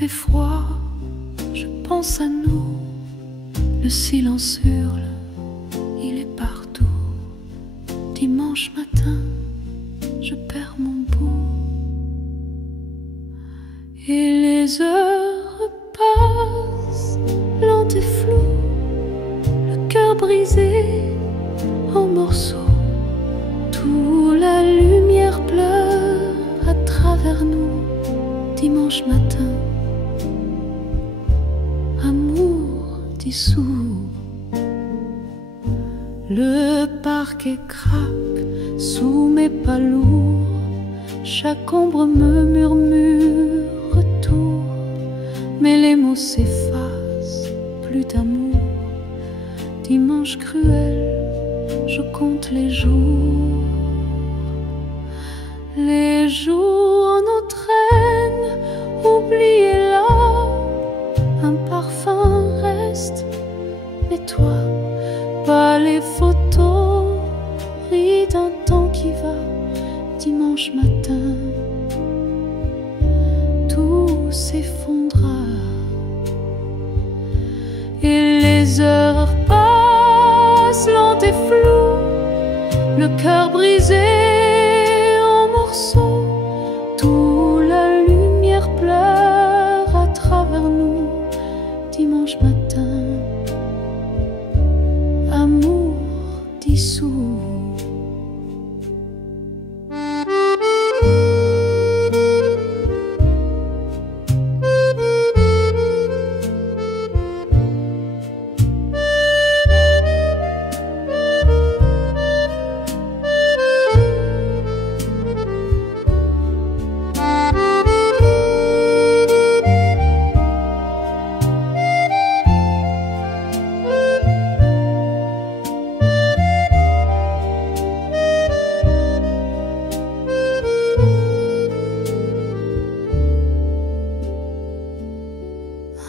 fait froid, je pense à nous. Le silence hurle, il est partout. Dimanche matin, je perds mon pouls. Et les heures passent, lentes et floues, le cœur brisé en morceaux. Toute la lumière pleure à travers nous. Dimanche matin, amour dissous. Le parquet craque sous mes pas lourds. Chaque ombre me murmure retour. Mais les mots s'effacent, plus d'amour. Dimanche cruel, je compte les jours. Les jours nous traînent, oubliés là. Un parfum reste, mais toi, pas les photos, ris d'un temps qui va. Dimanche matin, tout s'effondra. Et les heures passent, lentes et floues, le cœur brisé en morceaux. Toute la lumière pleure à travers nous. Dimanche matin, amour dissous.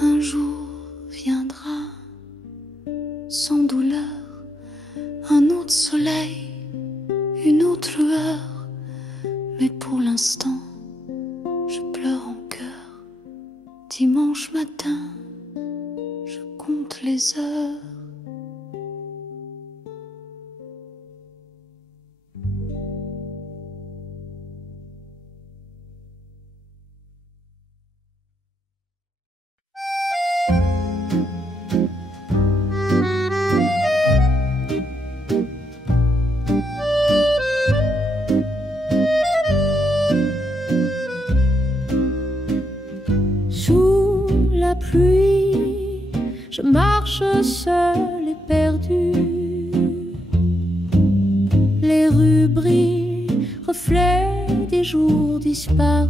Un jour viendra, sans douleur, un autre soleil, une autre lueur. Mais pour l'instant, je pleure en cœur. Dimanche matin, je compte les heures. Sous la pluie, je marche seule et perdue. Les rues brillent, reflets des jours disparus.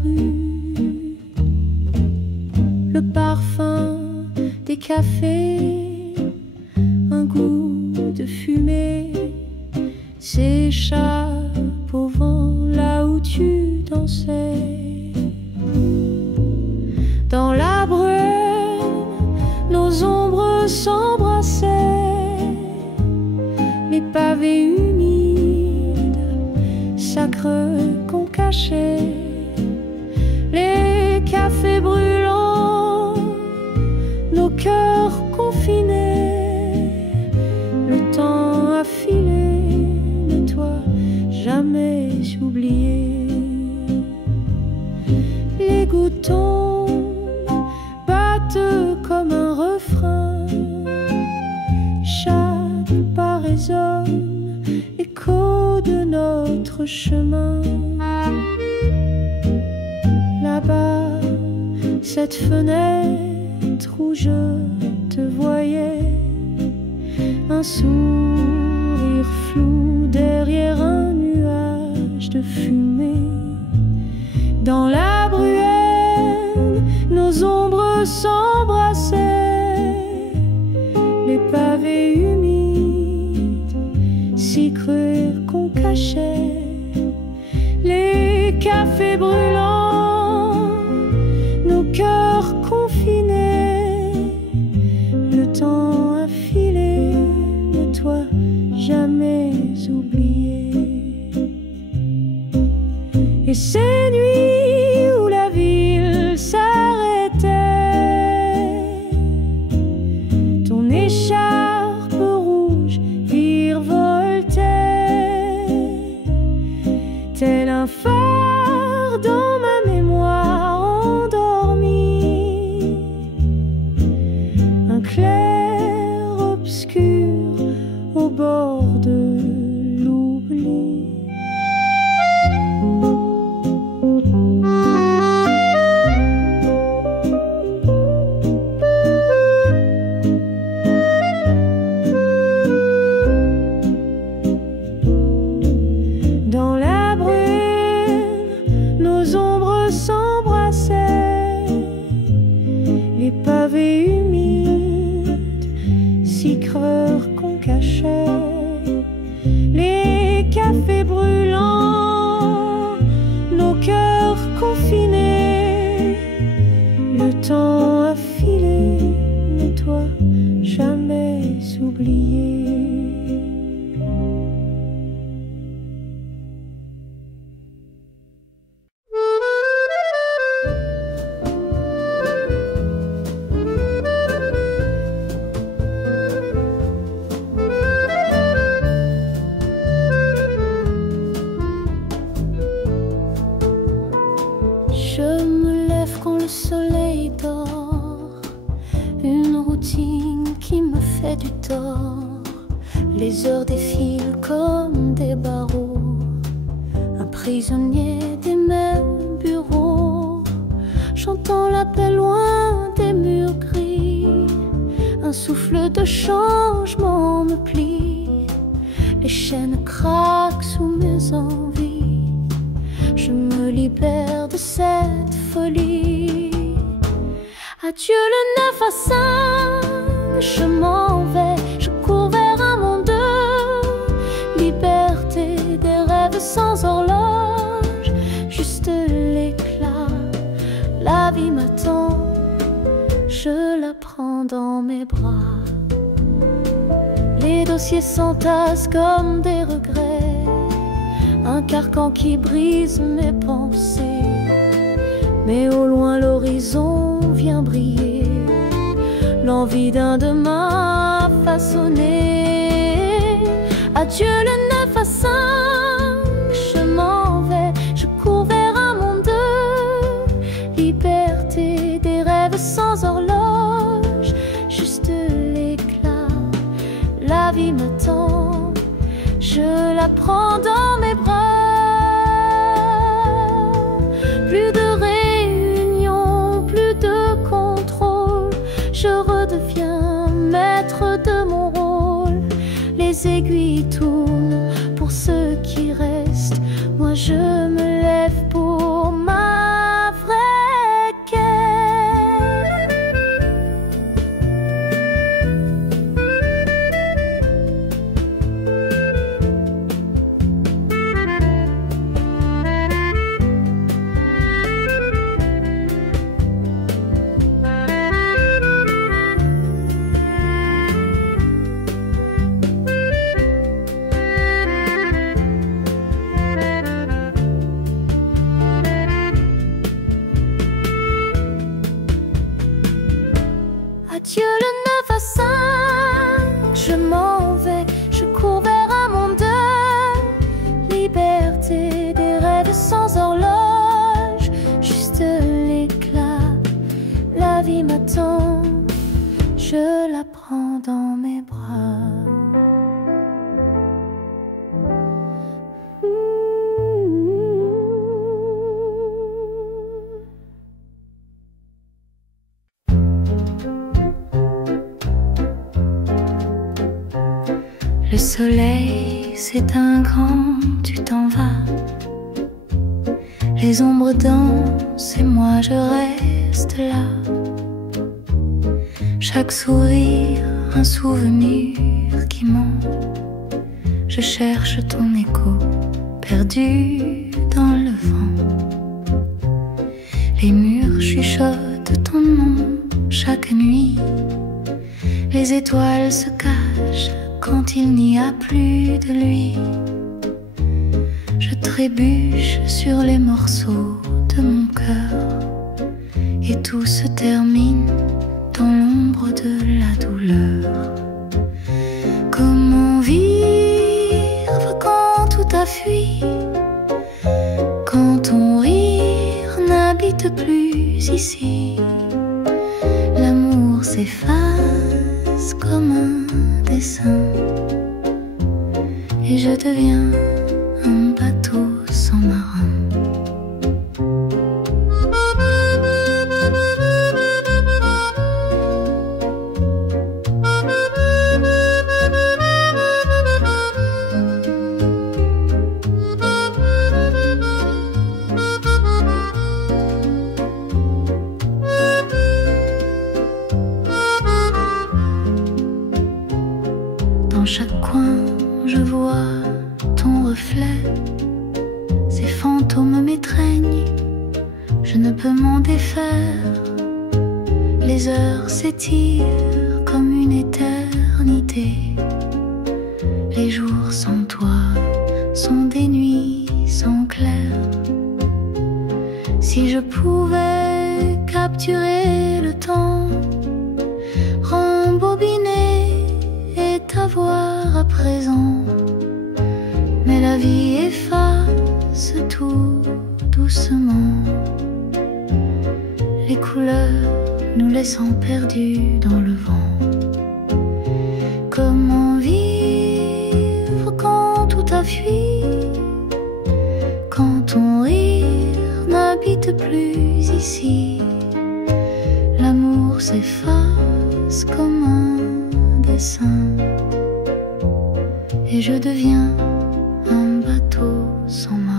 Le parfum des cafés, un goût de fumée s'échappe au vent là où tu dansais. Dans la brume, nos ombres s'embrassaient. Les pavés humides, sacres qu'on cachait. Les cafés brûlants, nos cœurs confinés. Le temps a filé, mais toi, jamais oublié. Les gouttes comme un refrain, chaque pas résonne, écho de notre chemin. Là-bas, cette fenêtre où je te voyais, un sourire flou derrière un nuage de fumée. Dans la bruelle, nos ombres s'embrassaient. Les pavés humides, si cruels qu'on cachait. Les cafés brûlants, nos cœurs confinés. Le temps a filé, mais toi, jamais oublié. Et ces nuits où la ville s'arrêtait, un phare dans ma mémoire endormie, un clair obscur au bord de l'oubli. Dans la brume, nos ombres s'embrassaient, les pavés humides, si creux qu'on cachait, les cafés brûlants, nos cœurs confinés. Le temps a filé, mais toi, jamais oublié. Je me lève quand le soleil dort, une routine qui me fait du tort. Les heures défilent comme des barreaux, un prisonnier des mêmes bureaux. J'entends l'appel loin des murs gris, un souffle de changement me plie. Les chaînes craquent sous mes envies, je me libère de cette folie. Adieu le 9 à 5, je m'en vais, je cours vers un monde de liberté, des rêves sans horloge, juste l'éclat. La vie m'attend, je la prends dans mes bras. Les dossiers s'entassent comme des regrets, un carcan qui brise mes pensées. Mais au loin l'horizon vient briller, l'envie d'un demain façonné. Adieu le 9 à 5, je m'en vais, je cours vers un monde de liberté, des rêves sans horloge, juste l'éclat. La vie m'attend, je la prends dans mes bras. Plus de réunion, plus de contrôle, je redeviens maître de mon rôle. Les aiguilles tournent pour ceux qui restent, moi je me lève pour ma vraie quête. Adieu le 9 à 5, je m'en vais, je cours vers un monde de liberté, des rêves sans horloge, juste l'éclat. La vie m'attend, je la prends dans mes bras. Le soleil s'éteint grand, tu t'en vas. Les ombres dansent et moi je reste là. Chaque sourire, un souvenir qui monte. Je cherche ton écho, perdu dans le vent. Les murs chuchotent ton nom chaque nuit. Les étoiles se cachent quand il n'y a plus de lui. Je trébuche sur les morceaux de mon cœur et tout se termine dans l'ombre de la douleur. Comment vivre quand tout a fui? n'habite plus ici. L'amour s'efface comme un dessin, et je deviens un bateau sans marin. Dans chaque coin, je vois ton reflet. Ces fantômes m'étreignent, je ne peux m'en défaire. Les heures s'étirent comme une éternité. Les jours sans toi sont des nuits sans clair. Si je pouvais capturer le temps, rembobiner et t'avoir à présent, mais la vie efface tout doucement, les couleurs nous laissant perdus dans le vent. Comment vivre quand tout a fui, quand ton rire n'habite plus ici? L'amour s'efface comme un dessin, et je deviens un bateau sans marin.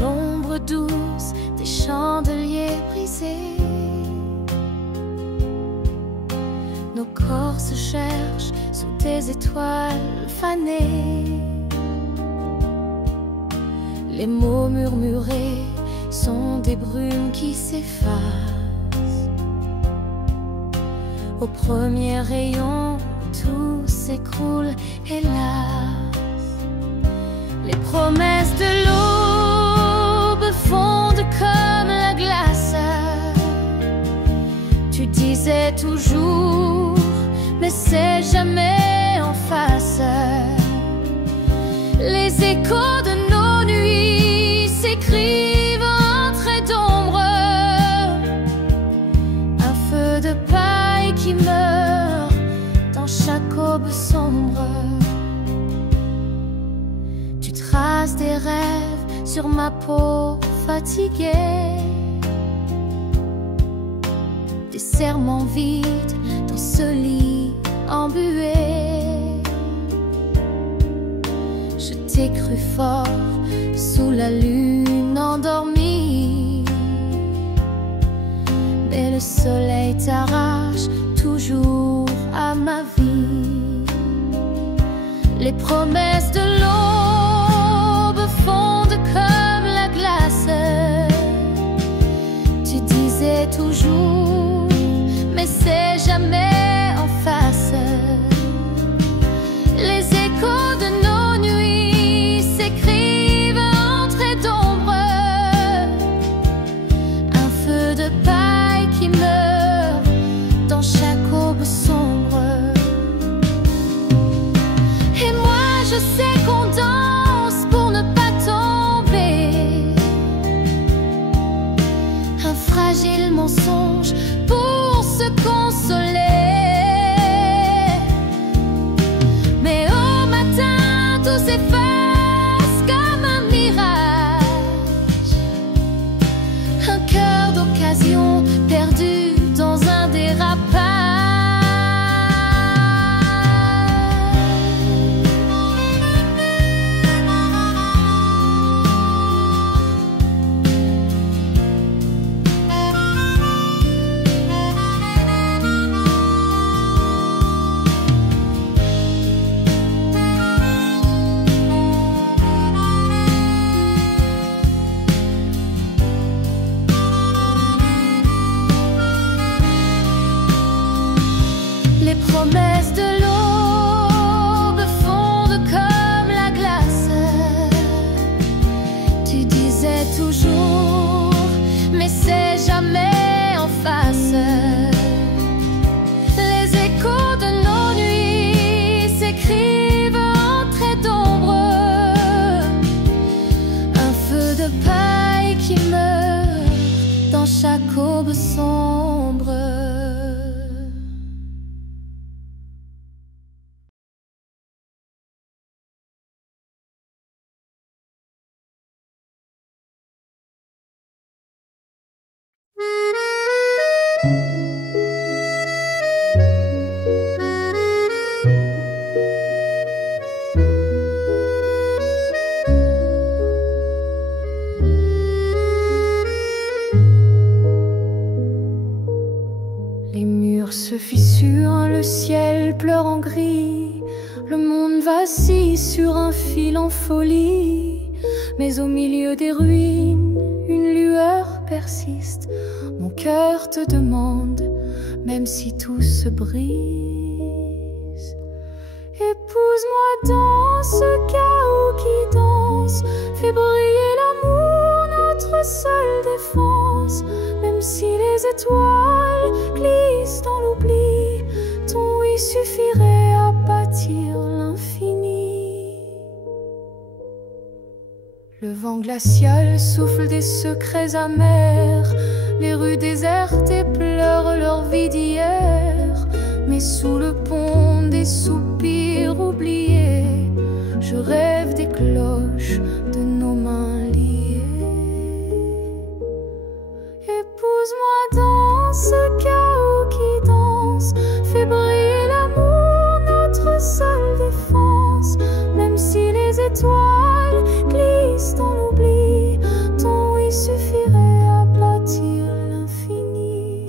L'ombre douce des chandeliers brisés, nos corps se cherchent sous des étoiles fanées. Les mots murmurés sont des brumes qui s'effacent. Au premier rayon, tout s'écroule, hélas. Les promesses de l'aube fondent comme la glace. Tu disais toujours, mais c'est jamais en face. Les échos de nos nuits s'écrivent en traits d'ombre. Un feu de paille qui meurt dans chaque aube sombre. Tu traces des rêves sur ma peau fatiguée, des serments vides dans ce lit embué. Je t'ai cru fort sous la lune endormie, mais le soleil t'arrache toujours à ma vie. Les promesses de l'aube fondent comme la glace. Tu disais toujours, mais c'est jamais en face. Les échos de nos nuits s'écrivent en traits d'ombre. Un feu de paille qui meurt dans chaque aube sombre. Et moi je sais qu'on promesses de l'aube fondent comme la glace. Tu disais toujours, mais c'est jamais en face. Les échos de nos nuits s'écrivent en traits d'ombre. Un feu de paille qui meurt dans chaque aube sombre. Les murs se fissurent, le ciel pleure en gris, le monde vacille sur un fil en folie. Mais au milieu des ruines, une lueur persiste. Mon cœur te demande, même si tout se brise. Épouse-moi dans ce chaos qui danse, fais briller l'amour, notre seule défense. Même si les étoiles glissent dans l'oubli, ton oui suffirait à bâtir l'infini. Le vent glacial souffle des secrets amers, les rues désertées pleurent leur vie d'hier. Mais sous le pont des soupirs oubliés, je rêve des cloches de nos mains liées. Épouse-moi dans ce chaos qui danse, fais briller l'amour, notre seule défense. Même si les étoiles glissent dans l'oubli, ton oui suffirait à bâtir l'infini.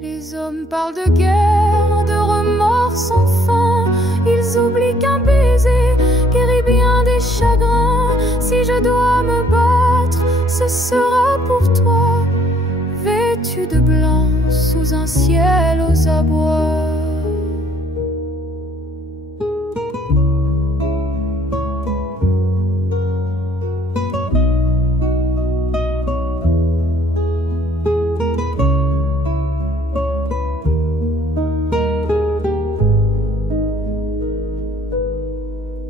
Les hommes parlent de guerre, de remords sans fin. Ils oublient qu'un baiser guérit bien des chagrins. Si je dois me battre, ce sera pour toi, vêtu de blanc sous un ciel aux abois.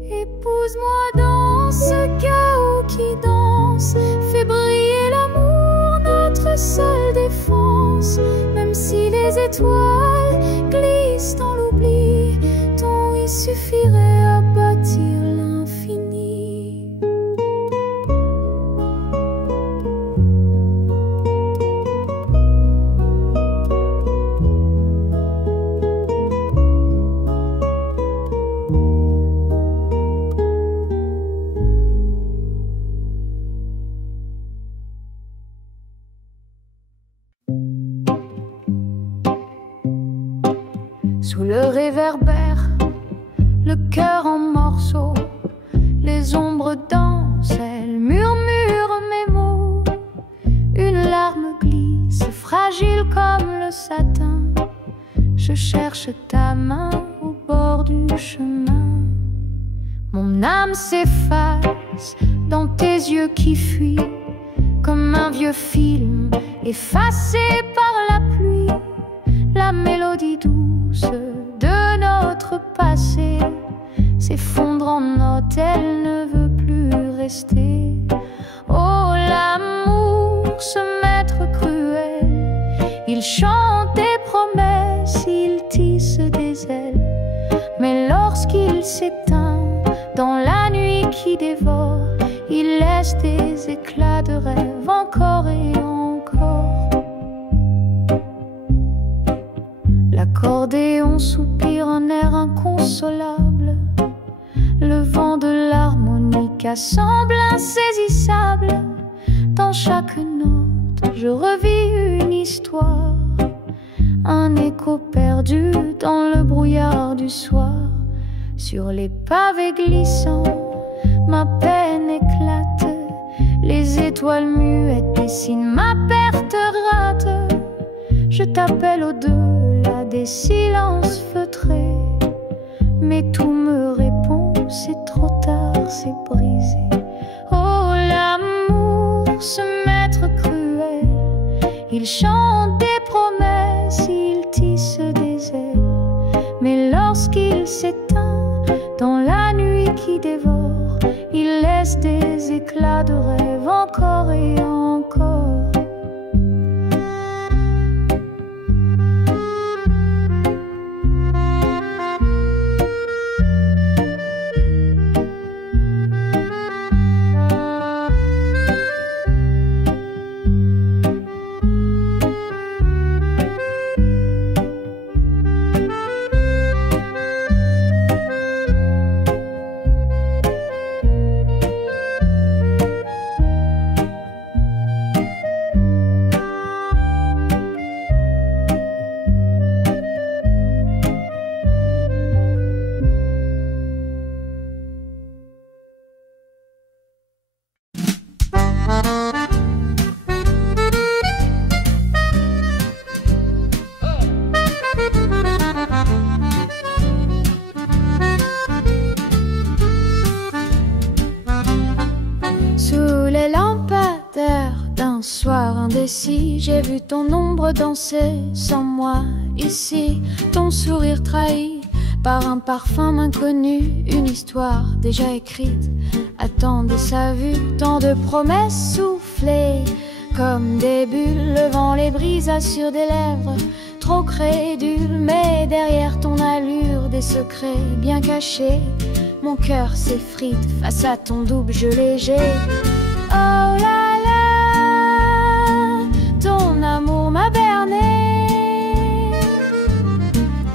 Épouse-moi dans ce chaos qui danse, fais briller l'amour, notre seule défense. Même si les étoiles glissent dans l'oubli, ton oui suffirait à bâtir l'infini. Sous le réverbère, le cœur en morceaux, les ombres dansent, elles murmurent mes mots. Une larme glisse, fragile comme le satin. Je cherche ta main au bord du chemin. Mon âme s'efface dans tes yeux qui fuient, comme un vieux film effacé par la pluie. La mélodie douce de notre passé s'effondre en notes, elle ne veut plus rester. Oh, l'amour, ce maître cruel, il chante des promesses, il tisse des ailes. Mais lorsqu'il s'éteint dans la nuit qui dévore, il laisse des éclats de rêve encore et encore. L'accordéon soupire un air inconsolable. Le vent de l'harmonica semble insaisissable. Dans chaque note, je revis une histoire, un écho perdu dans le brouillard du soir. Sur les pavés glissants, ma peine éclate, les étoiles muettes dessinent ma perte rate. Je t'appelle au-delà des silences feutrés, mais tout me répond, c'est trop tard, c'est brisé. Oh, l'amour, ce maître cruel, il chante des promesses, il tisse des ailes, mais lorsqu'il s'éteint dans la nuit qui dévore, il laisse des éclats de rêve encore et encore. J'ai vu ton ombre danser sans moi ici, ton sourire trahi par un parfum inconnu, une histoire déjà écrite attendait sa vue, tant de promesses soufflées comme des bulles, le vent les brisa sur des lèvres trop crédules, mais derrière ton allure des secrets bien cachés, mon cœur s'effrite face à ton double jeu léger. Oh là, ton amour m'a berné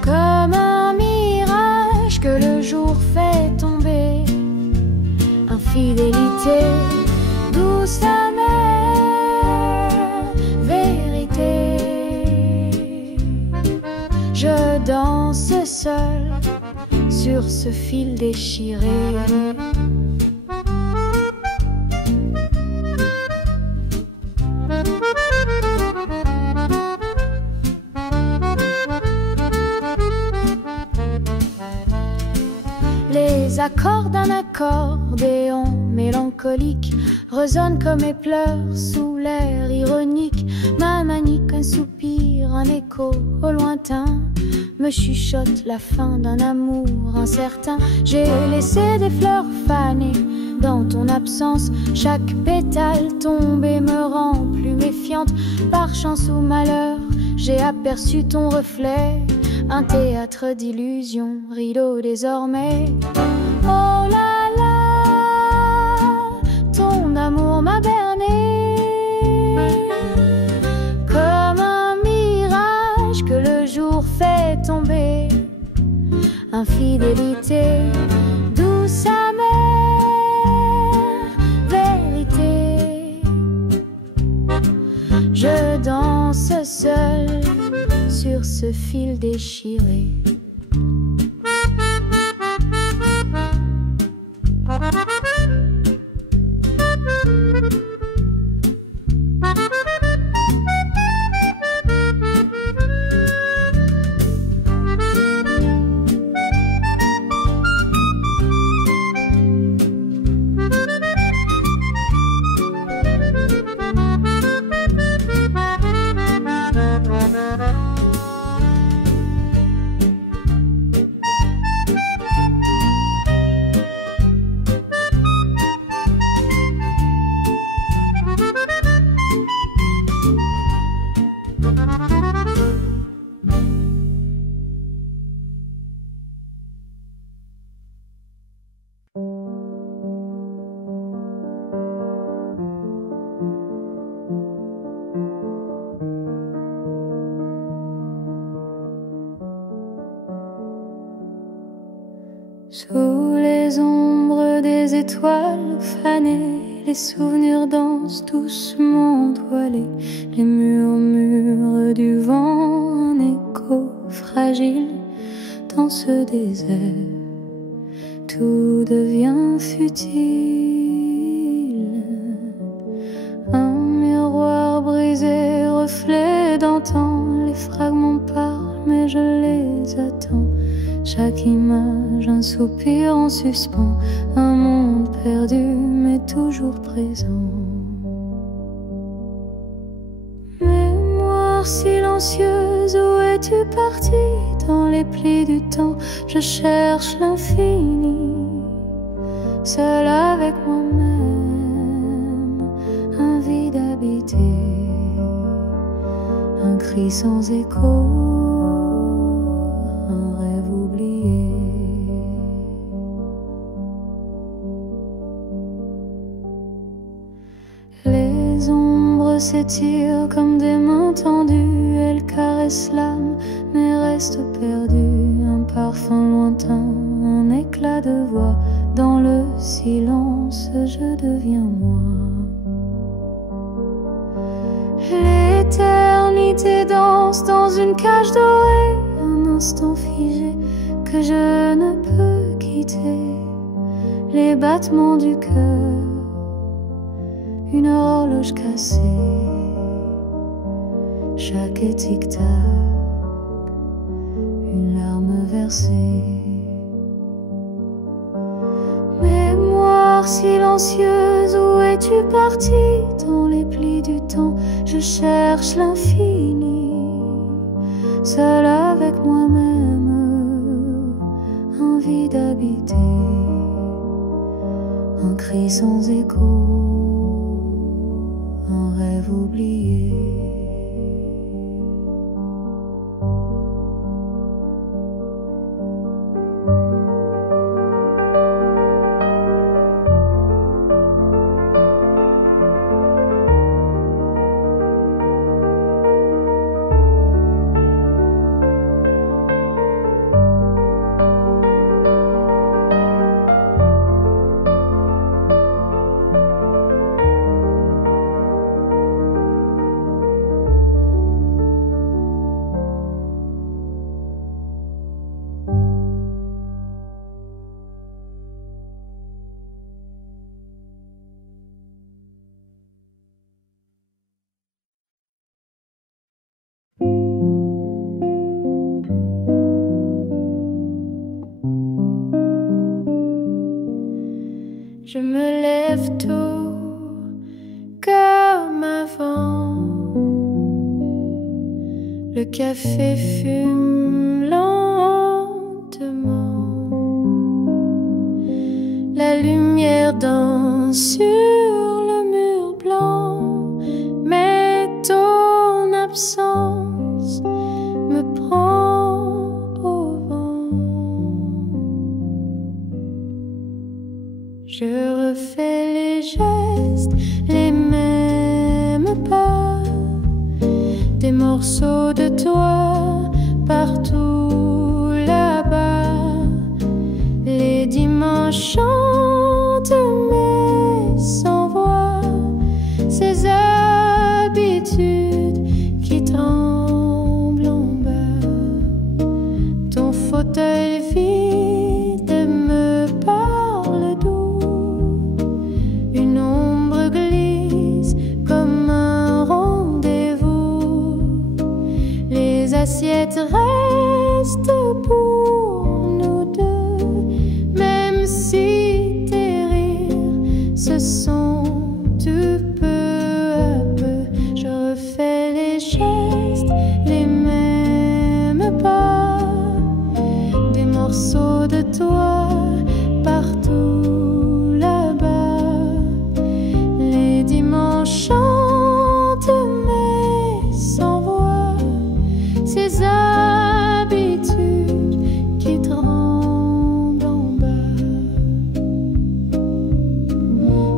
comme un mirage que le jour fait tomber. Infidélité, douce amère, vérité. Je danse seul sur ce fil déchiré. Les accords d'un accordéon mélancolique résonnent comme mes pleurs sous l'air ironique. Ma manique, un soupir, un écho au lointain me chuchote la fin d'un amour incertain. J'ai laissé des fleurs fanées dans ton absence, chaque pétale tombe et me rend plus méfiante. Par chance ou malheur, j'ai aperçu ton reflet, un théâtre d'illusions, rideau désormais. Oh là là, ton amour m'a berné comme un mirage que le jour fait tomber. Infidélité, douce amère, vérité. Je danse seul sur ce fil déchiré. Sous les ombres des étoiles fanées, les souvenirs dansent doucement toilés, les murmures du vent, un écho fragile dans ce désert. Tout devient futile. Un miroir brisé, reflet d'antan, les fragments parlent mais je les attends. Chaque image, un soupir en suspens, un monde perdu mais toujours présent. Mémoire silencieuse, où es-tu parti? Dans les plis du temps, je cherche l'infini, seul avec moi-même, un vide habité, un cri sans écho, un rêve oublié. Les ombres s'étirent comme des mains tendues, elles caressent l'âme mais restent perdues. Un parfum lointain, un éclat de voix, dans le silence je deviens moi. L'éternité danse dans une cage dorée, un instant figé que je ne peux quitter. Les battements du cœur, une horloge cassée, chaque tic-tac, une larme versée. Mémoire silencieuse, où es-tu parti? Dans les plis du temps, je cherche l'infini, seul avec moi-même, un vide habité, un cri sans écho, un rêve oublié. Je me lève tôt comme avant, le café fume lentement, la lumière danse sur le mur blanc, mais ton absence me prend au vent. Je refais les gestes, les mêmes pas, des morceaux de toi partout là-bas. Les dimanches chantent mais sans voix, ces habitudes qui tremblent en bas. Ton fauteuil vide me parle doux, une ombre glisse comme un rendez-vous. Les assiettes restent pour nous deux, même si tes rires se sont tout peu à peu. Je refais les gestes, les mêmes pas, des morceaux de toi partout là-bas. Les dimanches chantent mais sans voix, ces habitudes qui tremblent en bas.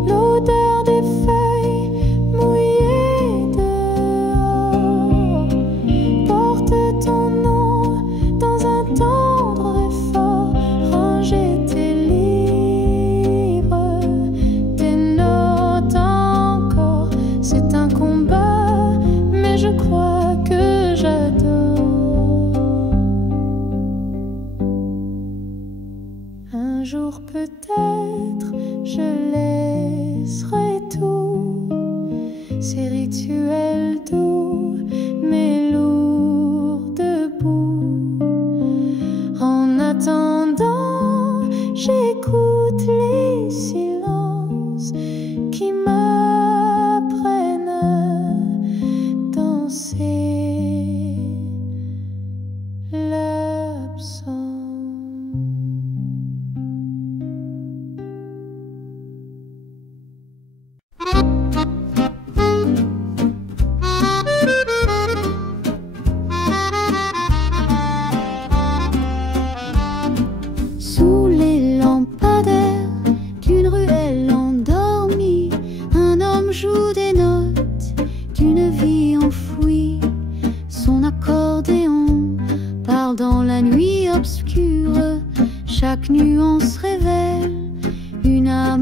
L'eau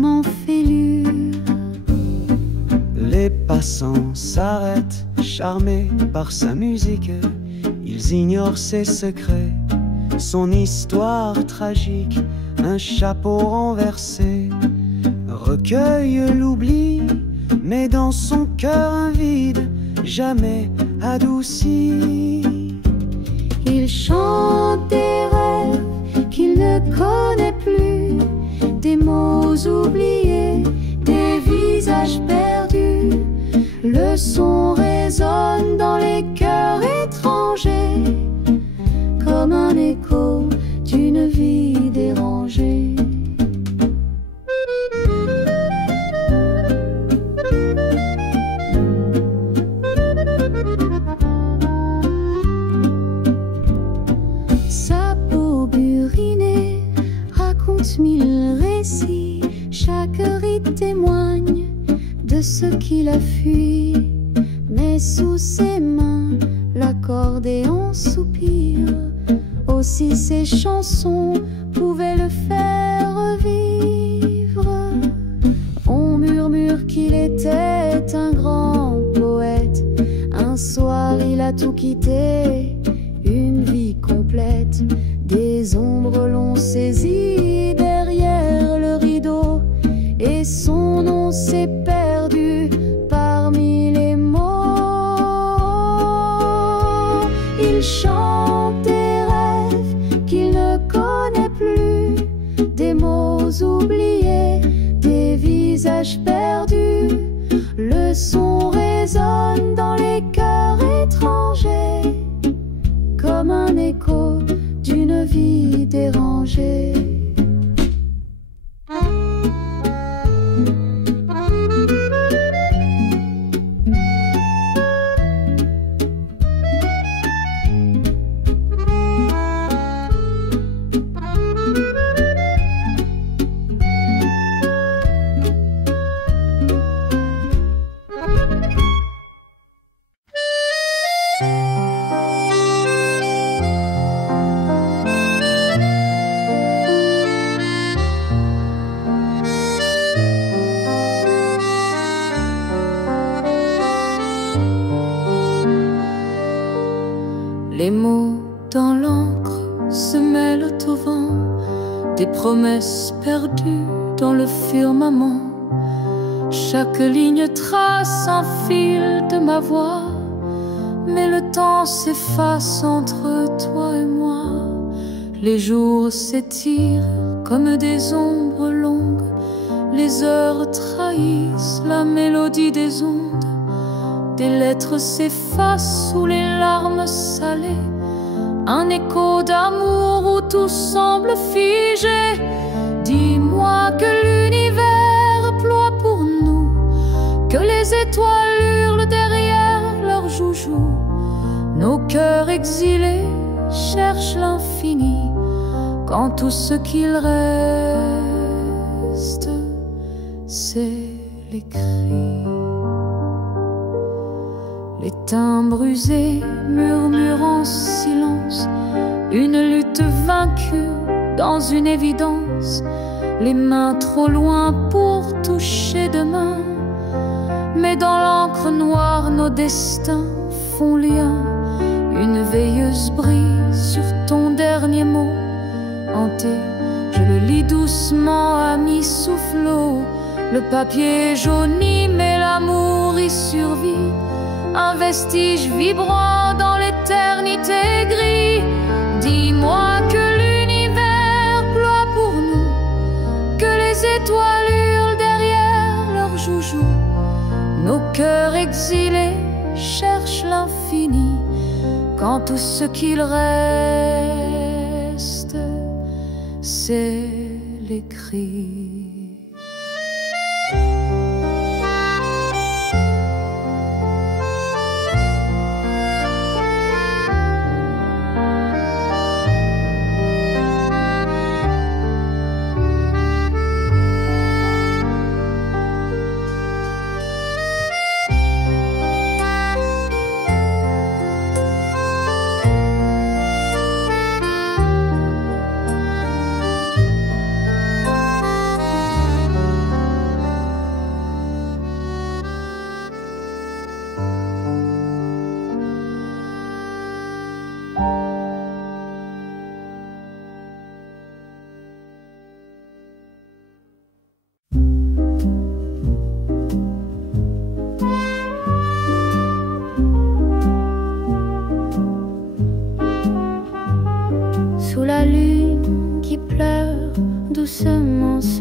en fêlure. Les passants s'arrêtent, charmés par sa musique. Ils ignorent ses secrets, son histoire tragique. Un chapeau renversé recueille l'oubli, mais dans son cœur un vide jamais adouci. Il chante des rêves qu'il ne connaît plus, des mots oubliés, des visages perdus. Le son résonne dans les cœurs étrangers, comme un écho d'une vie dérangée. Sa peau burinée raconte mille récits, chaque rite témoigne de ce qu'il a fui. Mais sous ses mains, l'accordéon soupire. Aussi ses chansons pouvaient le faire revivre. On murmure qu'il était un grand poète. Un soir il a tout quitté, une vie complète. Des ombres l'ont saisi derrière le rideau, et son nom s'est perdu parmi les mots. Il chante des rêves qu'il ne connaît plus, des mots oubliés, des visages perdus. Le son résonne dans les cœurs étrangers, comme un écho d'une vie dérangée. Les mots dans l'encre se mêlent au vent, des promesses perdues dans le firmament. Chaque ligne trace un fil de ma voix, mais le temps s'efface entre toi et moi. Les jours s'étirent comme des ombres longues, les heures trahissent la mélodie des ondes. Des lettres s'effacent sous les larmes salées, un écho d'amour où tout semble figé. Dis-moi que l'univers ploie pour nous, que les étoiles hurlent derrière leurs joujoux. Nos cœurs exilés cherchent l'infini, quand tout ce qu'il reste, c'est les cris. Les timbres usés murmurent en silence, une lutte vaincue dans une évidence. Les mains trop loin pour toucher demain, mais dans l'encre noire nos destins font lien. Une veilleuse brille sur ton dernier mot hanté, je le lis doucement à mi-soufflot. Le papier jauni mais l'amour y survit, un vestige vibrant dans l'éternité gris. Dis-moi que l'univers ploie pour nous, que les étoiles hurlent derrière leurs joujoux. Nos cœurs exilés cherchent l'infini, quand tout ce qu'il reste, c'est les cris.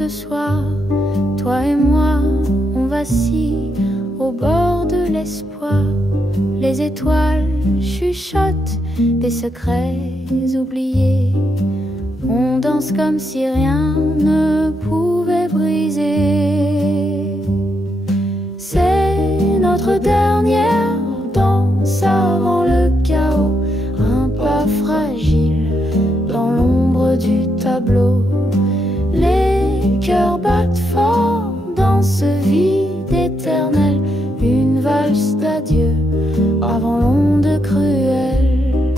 ce soir, toi et moi, on vacille au bord de l'espoir. Les étoiles chuchotent des secrets oubliés. On danse comme si rien ne pouvait briser. C'est notre dernière danse avant le chaos. Un pas fragile dans l'ombre du tableau. Les cœurs battent fort dans ce vide éternel. Une valse d'adieu avant l'onde cruelle.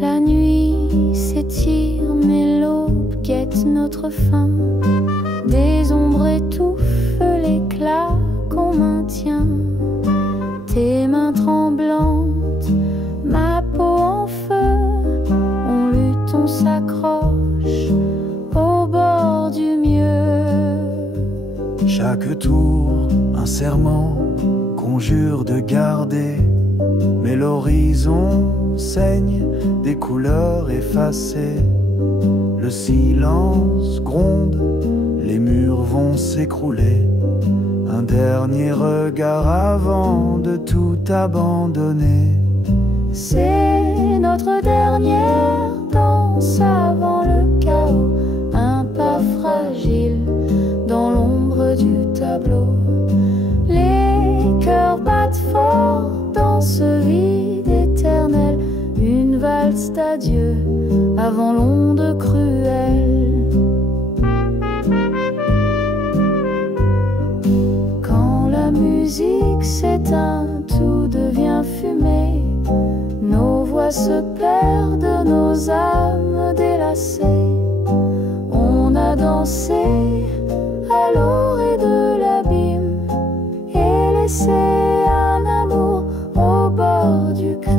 La nuit s'étire mais l'aube guette notre fin. Des ombres étouffent l'éclat qu'on maintient. Tes mains tremblantes, ma peau en feu, on lutte, on s'accroche au bord du mieux. Chaque tour, un serment, conjure de garder. Mais l'horizon saigne des couleurs effacées. Le silence gronde, les murs vont s'écrouler. Un dernier regard avant de tout abandonner. C'est notre dernière danse avant le chaos. Un pas fragile dans l'ombre du tableau. Les cœurs battent fort dans ce vide éternel. Une valse d'adieu avant l'onde cruelle. La musique s'éteint, tout devient fumée. Nos voix se perdent, nos âmes délacées. On a dansé à l'orée de l'abîme et laissé un amour au bord du crime.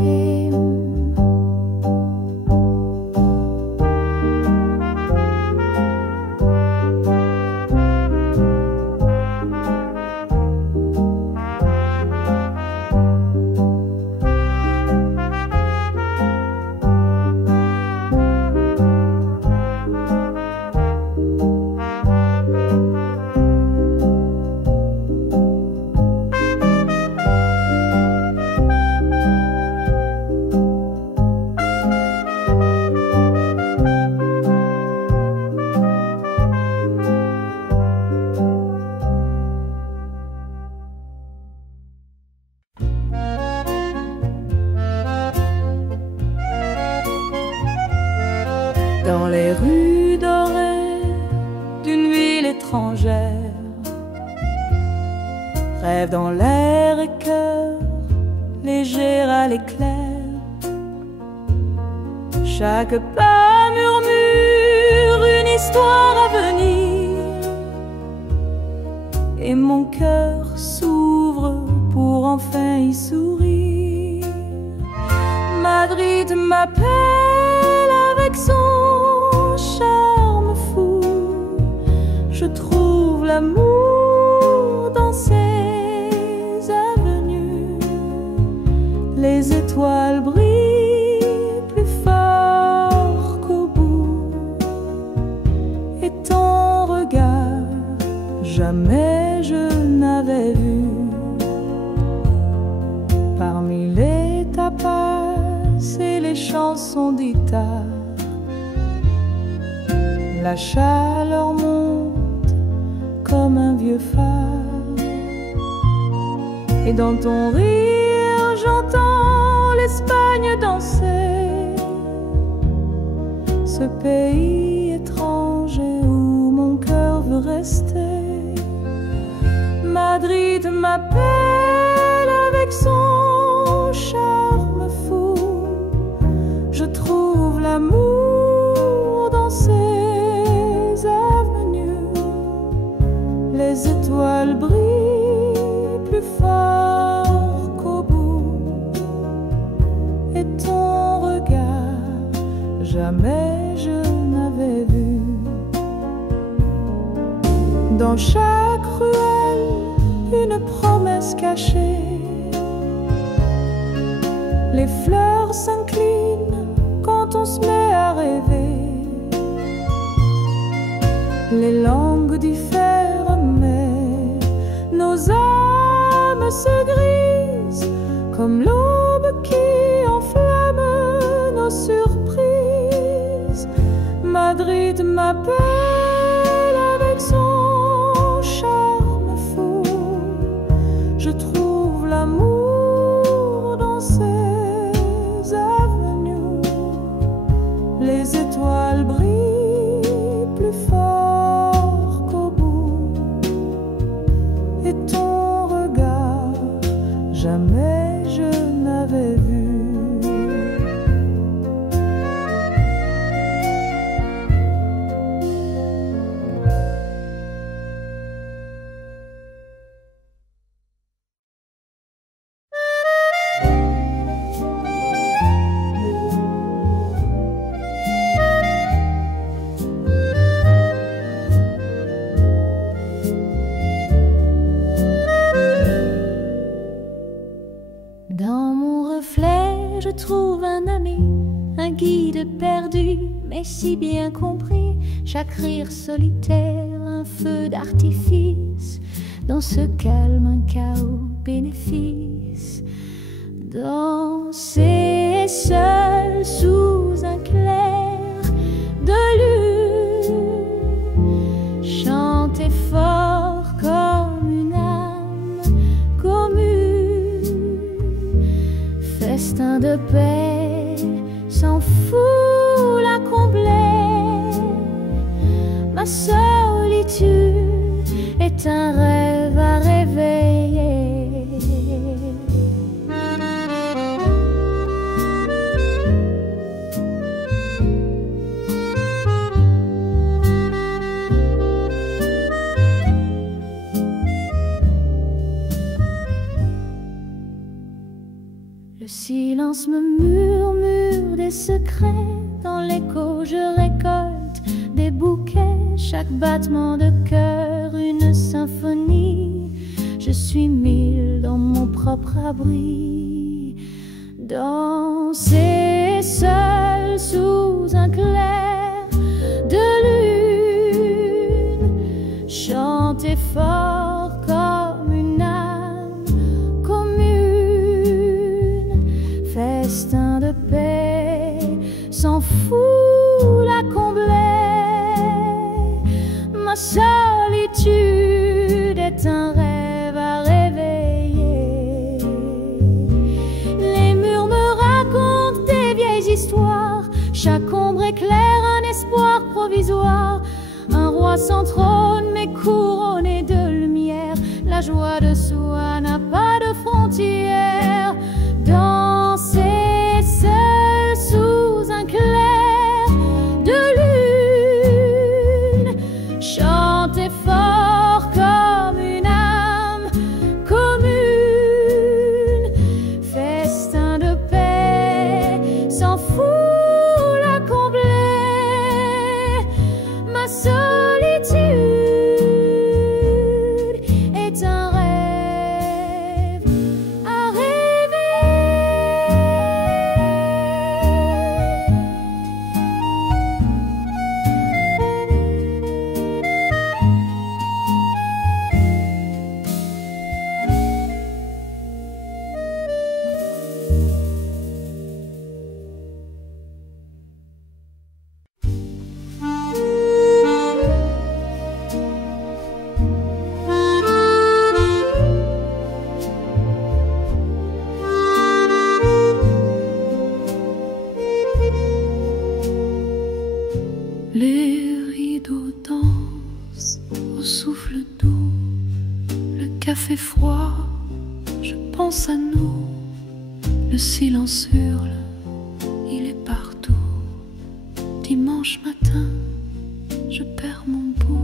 Dans les rues dorées d'une ville étrangère, rêve dans l'air et cœur léger à l'éclair. Chaque pas murmure une histoire à venir, et mon cœur s'ouvre pour enfin y sourire. Madrid m'appelle avec son charme fou. Je trouve l'amour dans ses avenues. Les étoiles brillent plus fort qu'au bout. Et ton regard, jamais je n'avais vu. Parmi les tapas et les chansons d'Ita, la chaleur monte comme un vieux phare. Et dans ton rire j'entends l'Espagne danser, ce pays étranger où mon cœur veut rester. Madrid m'appelle avec son charme fou. Je trouve l'amour dans ses avenues. Les étoiles brillent plus fort qu'au bout. Et ton regard, jamais je n'avais vu. Dans chaque ruelle, une promesse cachée. Les fleurs s'inclinent quand on se met à rêver. Les langues diffèrent, mais nos âmes se grisent comme l'aube qui enflamme nos surprises. Madrid m'appelle avec son charme fou. Je trouve l'amour dans ses avenues. Les étoiles brillent plus fort qu'au bout. Et ton regard, jamais je n'avais vu. Dans mon reflet, je trouve un ami, un guide perdu, mais si bien compris. Chaque rire solitaire, un feu d'artifice, dans ce calme, un chaos bénéfice. Danser seul sous un clair de lune, chanter fort comme une âme commune. Festin de paix, sans fou la combler. Ma solitude est un rêve à réveiller. Le silence me murmure des secrets. Dans l'écho je récolte des bouquets. Chaque battement de cœur une symphonie. Je suis mille dans mon propre abri. Danser seul sous un clair de lune, chanter fort comme une âme commune. Festin de paix, s'en fout la combler. Ma solitude est un rêve à réveiller. Les murs me racontent des vieilles histoires. Chaque ombre éclaire un espoir provisoire. Un roi sans trône mais couronné de lumière. La joie de soi n'a pas de frontières. Danser seul sous un clair de lune, chanter fort comme une âme commune. Festin de paix, s'en fout la combler. Ma solitude est un rêve à rêver. Les rideaux dansent au souffle doux, le café froid, je pense à nous. Le silence hurle, il est partout. Dimanche matin, je perds mon pouls.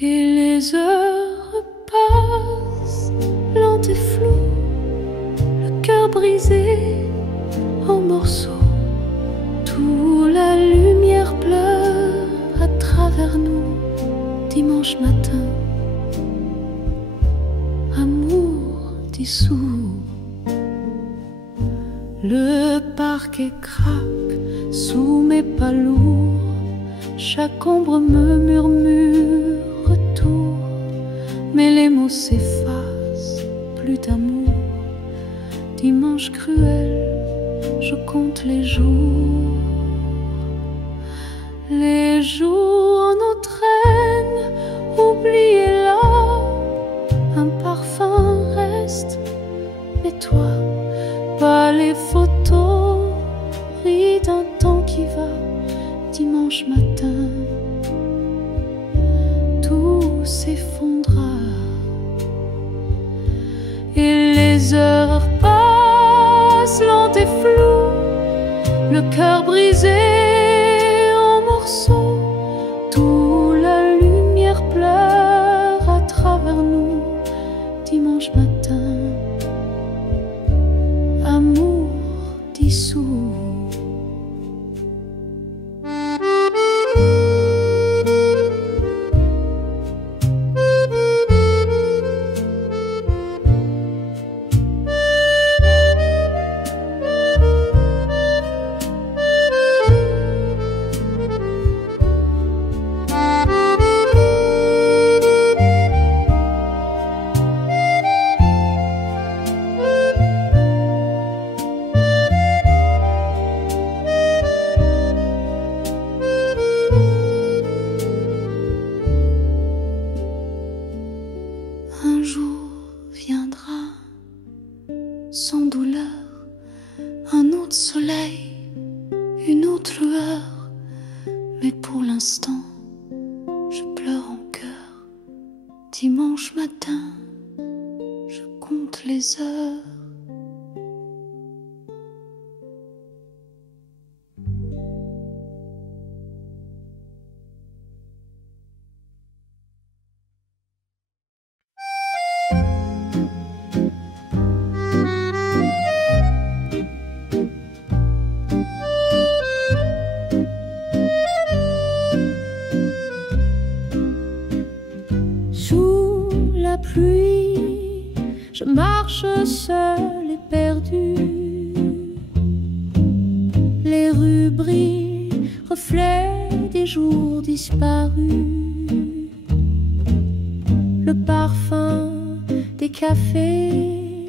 Et les heures passent, lentes et floues, le cœur brisé en morceaux. Toute la lumière pleure à travers nous. Dimanche matin, amour dissous. Le parquet craque sous mes pas lourds, chaque ombre me murmure retour, mais les mots s'effacent, plus d'amour. Dimanche cruel, je compte les jours. Les jours nous traînent, oubliez-la, un parfum reste, mais toi, pas les photos, ris d'un temps qui va. Dimanche matin, tout s'effondra et les heures passent lentes et floues, le cœur brisé en morceaux, toute la lumière pleure à travers nous. Dimanche matin, amour dissous. Un jour viendra, sans douleur, un autre soleil, une autre lueur, mais pour l'instant, je pleure en cœur. Dimanche matin, je compte les heures. Sous la pluie, je marche seule et perdue. Les rues brillent, reflets des jours disparus. Le parfum des cafés,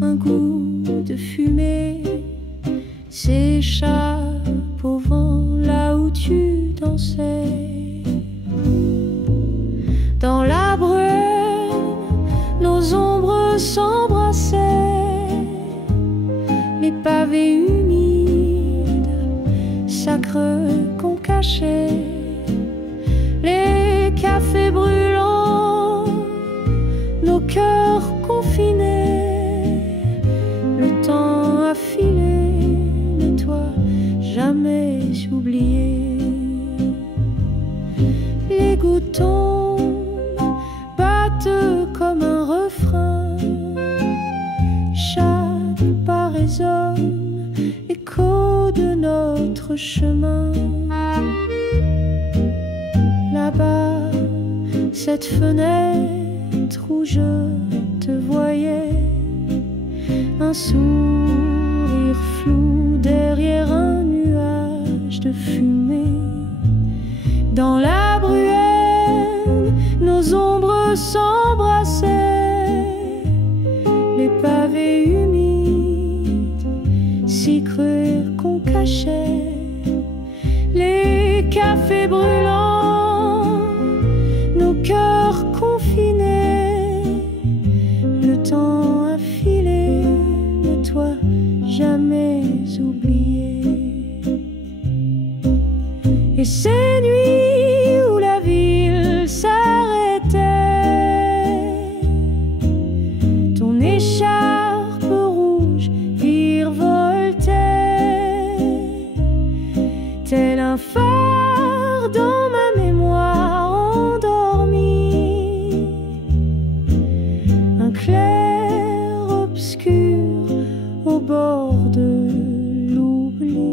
un goût de fumée s'échappe au vent là où tu dansais. Dans la brume, nos ombres s'embrassaient, les pavés humides, sacres qu'on cachait, les cafés brûlants, nos cœurs confinés, le temps a filé, mais toi jamais oublié. Les gouttes comme un refrain, chaque pas résonne, écho de notre chemin. Là-bas, cette fenêtre où je te voyais, un sourire flou derrière un nuage de fumée. Dans la bruelle, nos ombres s'embrassaient, les pavés humides, si cruels qu'on cachait, les cafés brûlants, nos cœurs confinés. Le temps a filé, mais toi jamais oublié. Et ces nuits où la ville s'arrêtait, ton écharpe rouge virevoltait, tel un phare dans ma mémoire endormie, un clair obscur au bord de l'oubli.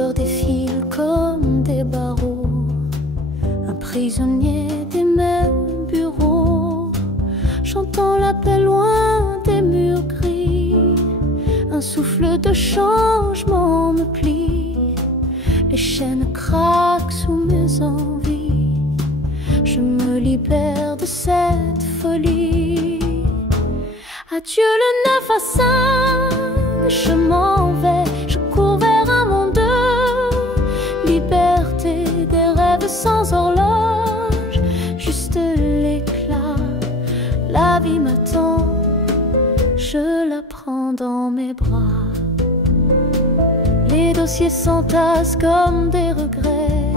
odeur défile comme des barreaux, un prisonnier des mêmes bureaux, chantant l'appel loin des murs gris. Un souffle de changement me plie, les chaînes craquent sous mes envies. Je me libère de cette folie. Adieu le 9 à 5, je m'en vais, je cours vers un monde. Liberté des rêves sans horloge, juste l'éclat. La vie m'attend, je la prends dans mes bras. Les dossiers s'entassent comme des regrets,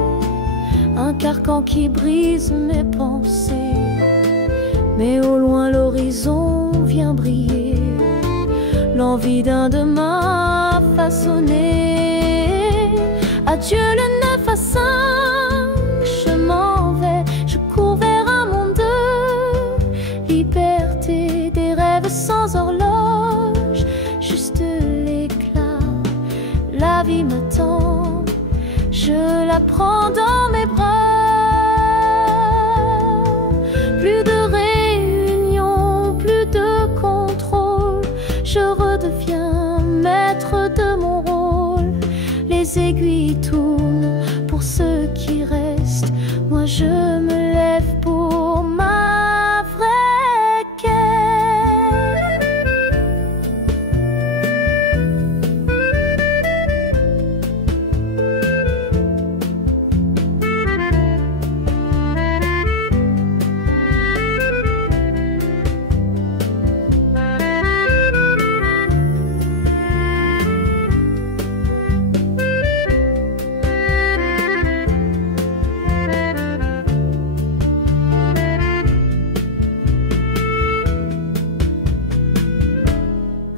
un carcan qui brise mes pensées. Mais au loin l'horizon vient briller, l'envie d'un demain façonné. Adieu le 9 à 5, je m'en vais, je cours vers un monde. Liberté des rêves sans horloge, juste l'éclat. La vie m'attend, je la prends dans mes bras. Plus de réunion, plus de contrôle, je redeviens maître de mon rôle. Les aiguilles tournent pour ceux qui restent, moi je me lève pour ma vraie quête.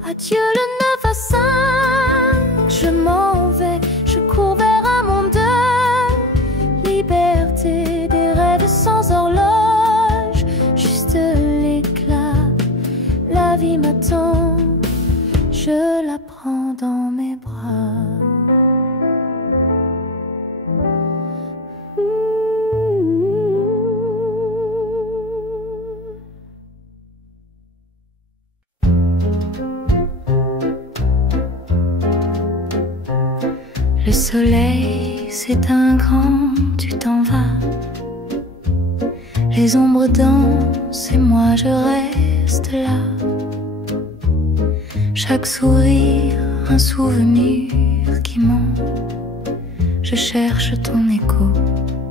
Adieu le 9 à 5, je m'en vais, je cours vers un monde. Liberté des rêves sans horloge, juste l'éclat. La vie m'attend, je la prends dans mes bras. Le soleil s'éteint grand, tu t'en vas. Les ombres dansent et moi je reste là. Chaque sourire, un souvenir qui monte. Je cherche ton écho,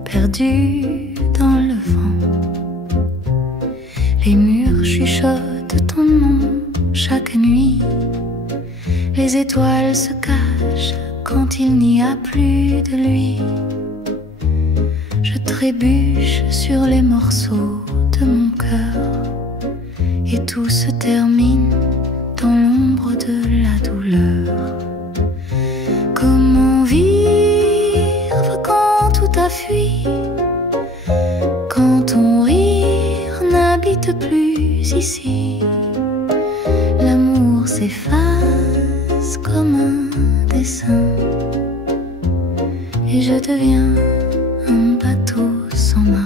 perdu dans le vent. Les murs chuchotent ton nom chaque nuit. Les étoiles se cachent quand il n'y a plus de lui. Je trébuche sur les morceaux de mon cœur et tout se termine dans l'ombre de la douleur. Comment vivre quand tout a fui, quand ton rire n'habite plus ici? L'amour s'efface comme un dessin et je deviens un bateau sans marin.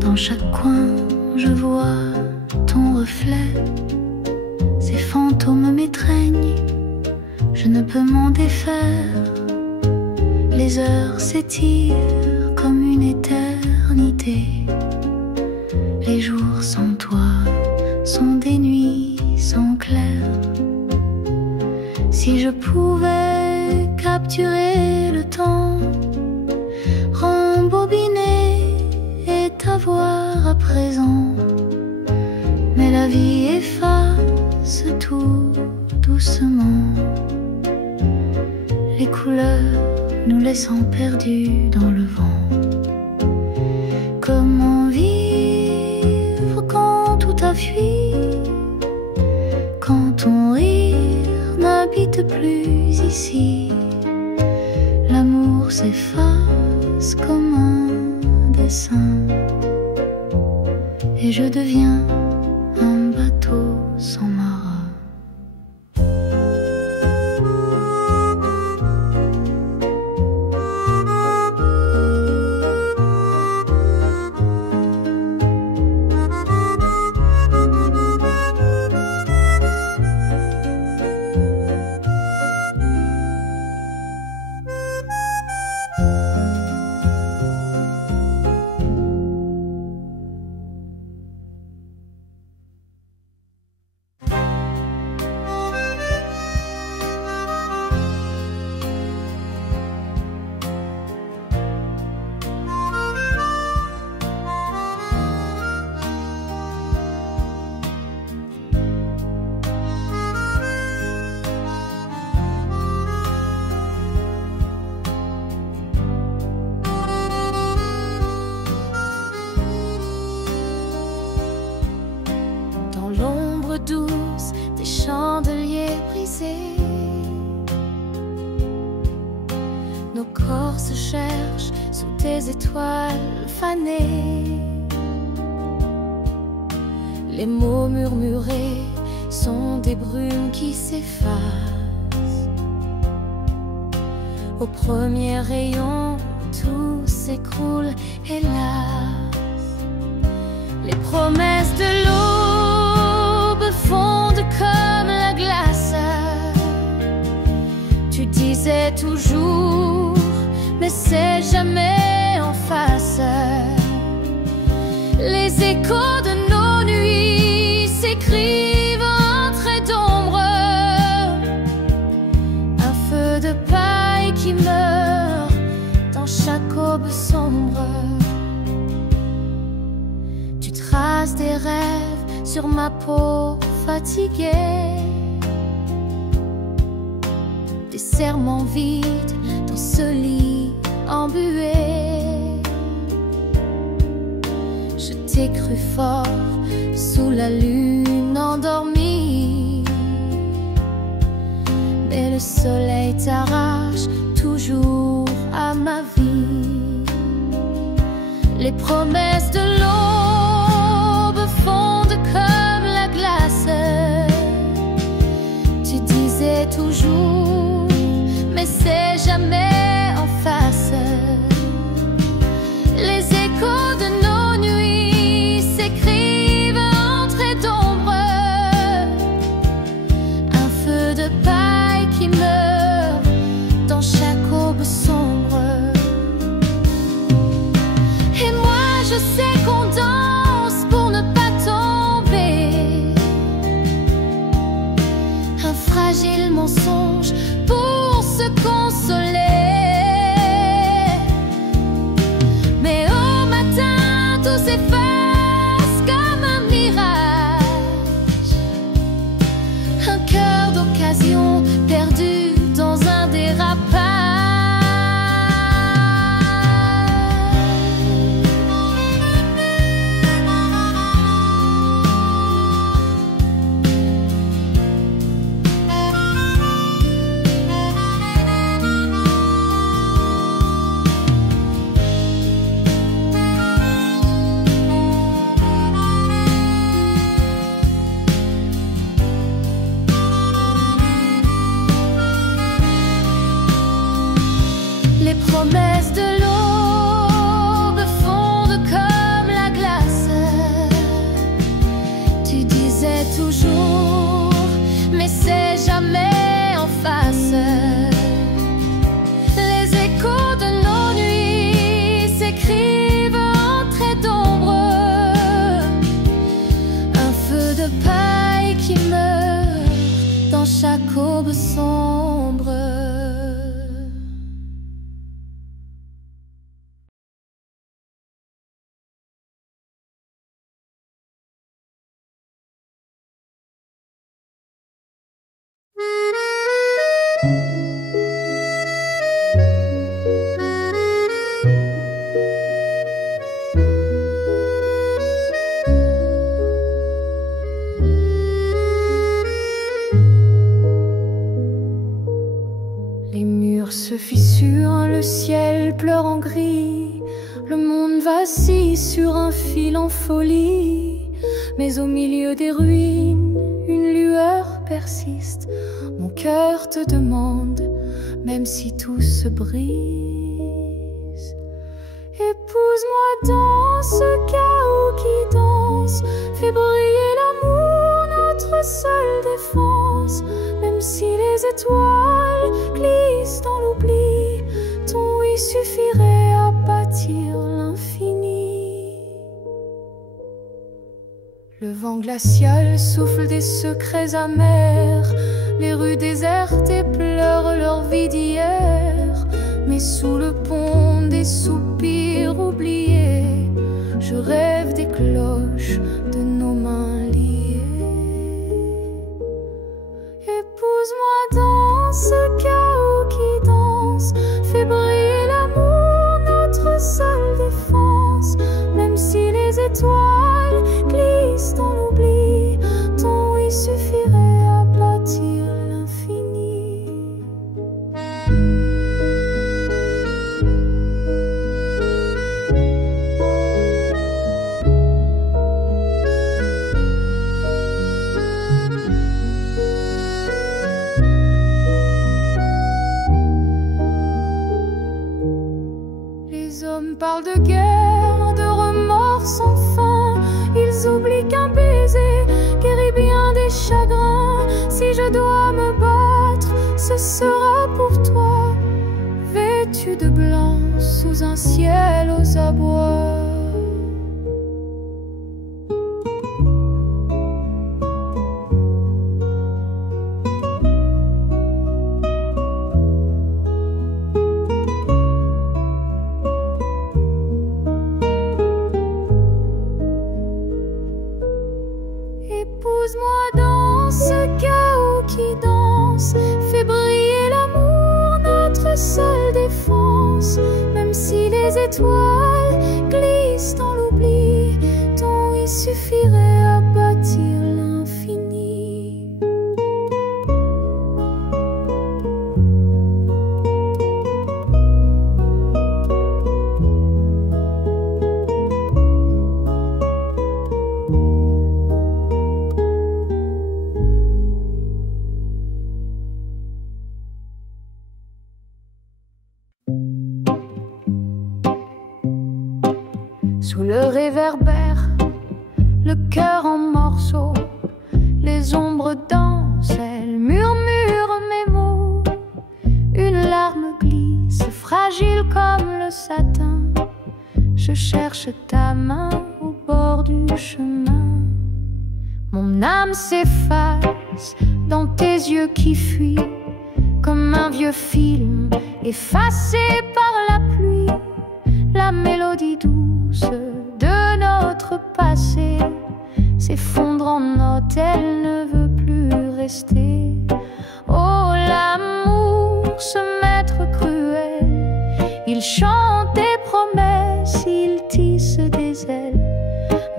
Dans chaque coin, je vois ton reflet. Ces fantômes m'étreignent, je ne peux m'en défaire. Les heures s'étirent comme une éternité. Les jours sans toi sont des nuits sans clair. Si je pouvais capturer le temps, rembobiner et t'avoir à présent, mais la vie efface tout doucement. Les couleurs nous laissant perdus dans le vent. Comment vivre ici, l'amour s'efface comme un dessin, et je deviens un bateau sans marin. L'ombre douce des chandeliers brisés, nos corps se cherchent sous des étoiles fanées. Les mots murmurés sont des brumes qui s'effacent. Au premier rayon, tout s'écroule, hélas. Les promesses de l'aube fondent comme la glace. Tu disais toujours, mais c'est jamais en face. Les échos de nos nuits s'écrivent en traits d'ombre. Un feu de paille qui meurt dans chaque aube sombre. Tu traces des rêves sur ma peau fatiguée, des serments vides dans ce lit embué. Je t'ai cru fort sous la lune endormie, mais le soleil t'arrache toujours à ma vie. Les promesses de l'aube fondent comme la glace. Tu disais toujours, mais c'est jamais en face. Les échos de nos nuits s'écrivent en traits d'ombre. Un feu de paille qui meurt dans chaque aube sombre. Et moi je sais qu'on danse pour ne pas tomber. Un fragile mensonge pour se consoler. Mais au matin tout s'efface comme un mirage. Un cœur d'occasion perdu dans un dérapage. Les promesses de l'aube fondent comme la glace. Tu disais toujours, mais c'est jamais en face. Les échos de nos nuits s'écrivent en traits d'ombre. Un feu de paille qui meurt dans chaque aube sombre. pleure en gris. Le monde vacille sur un fil en folie. Mais au milieu des ruines, une lueur persiste. Mon cœur te demande, même si tout se brise. Épouse-moi dans ce chaos qui danse. Fais briller l'amour, notre seule défense. Même si les étoiles glissent dans l'oubli, ton oui suffirait à bâtir l'infini. Le vent glacial souffle des secrets amers. Les rues désertes pleurent leur vie d'hier. Mais sous le pont des soupirs oubliés, je rêve des cloches de nos mains liées. Épouse-moi dans ce chaos qui danse. Fais briller l'amour, notre seule défense. Même si les étoiles glissent dans l'oubli, ton oui suffirait à bâtir l'infini. Les hommes parlent de guerre, de remords sans fin. Ils oublient qu'un baiser guérit bien des chagrins. Si je dois me battre, ce sera pour toi, vêtu de blanc sous un ciel aux abois. Épouse-moi dans ce chaos qui danse. Fais briller l'amour, notre seule défense. Même si les étoiles glissent dans l'oubli, ton oui suffirait à bâtir l'infini. Sous le réverbère, le cœur en morceaux, les ombres dansent, elles murmurent mes mots. Une larme glisse, fragile comme le satin. Je cherche ta main au bord du chemin. Mon âme s'efface dans tes yeux qui fuient, comme un vieux film effacé par la pluie. La mélodie douce de notre passé s'effondre en notes, elle ne veut plus rester. Oh, l'amour, ce maître cruel, il chante des promesses, il tisse des ailes.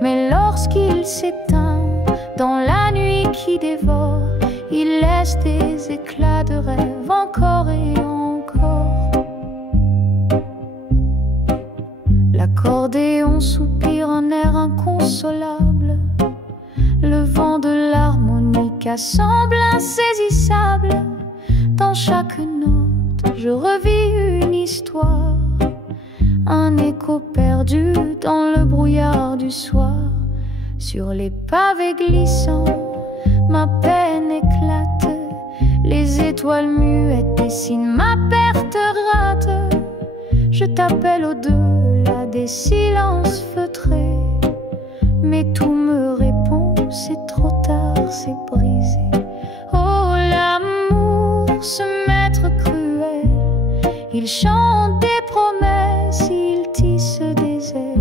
Mais lorsqu'il s'éteint dans la nuit qui dévore, il laisse des éclats de rêve encore et encore. L'accordéon soupire un air inconsolable. Le vent de l'harmonica semble insaisissable. Dans chaque note, je revis une histoire, un écho perdu dans le brouillard du soir. Sur les pavés glissants, ma peine éclate. Les étoiles muettes dessinent ma perte rate. Je t'appelle au-delà des silences feutrés, mais tout me répond, c'est trop tard, c'est brisé. Oh, l'amour, ce maître cruel, il chante des promesses, il tisse des ailes.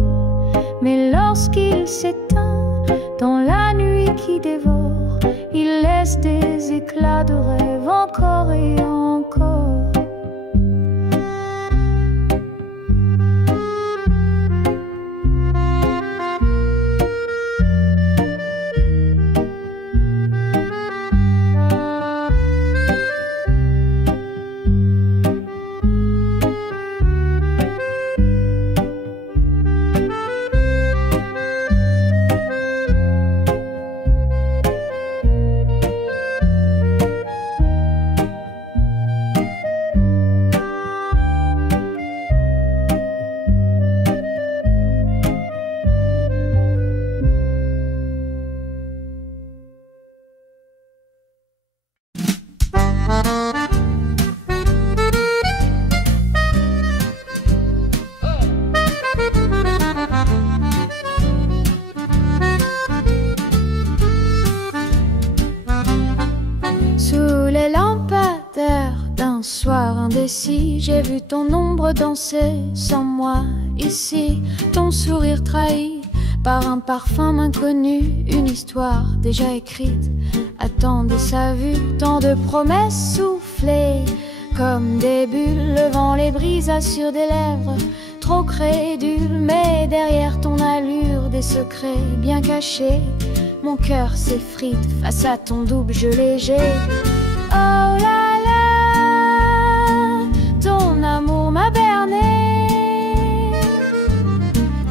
Mais lorsqu'il s'éteint dans la nuit qui dévore, il laisse des éclats de rêve encore et encore. indécis, j'ai vu ton ombre danser sans moi ici. Ton sourire trahi par un parfum inconnu, une histoire déjà écrite attendait sa vue. Tant de promesses soufflées comme des bulles, le vent les brisa sur des lèvres trop crédules. Mais derrière ton allure, des secrets bien cachés, mon cœur s'effrite face à ton double jeu léger. Oh là là, ton amour m'a berné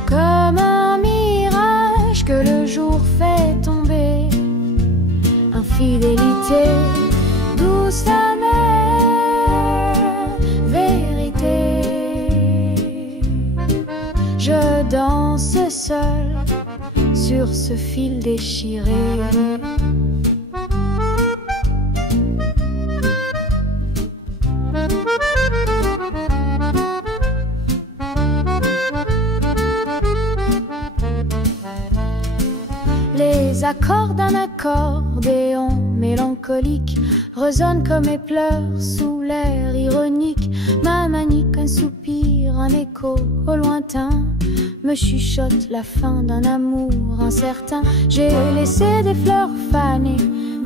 comme un mirage que le jour fait tomber. Infidélité, douce amère, vérité. Je danse seule sur ce fil déchiré. Les accords d'un accordéon mélancolique résonnent comme mes pleurs sous l'air ironique. Ma manique, un soupir, un écho au lointain me chuchote la fin d'un amour incertain. J'ai laissé des fleurs fanées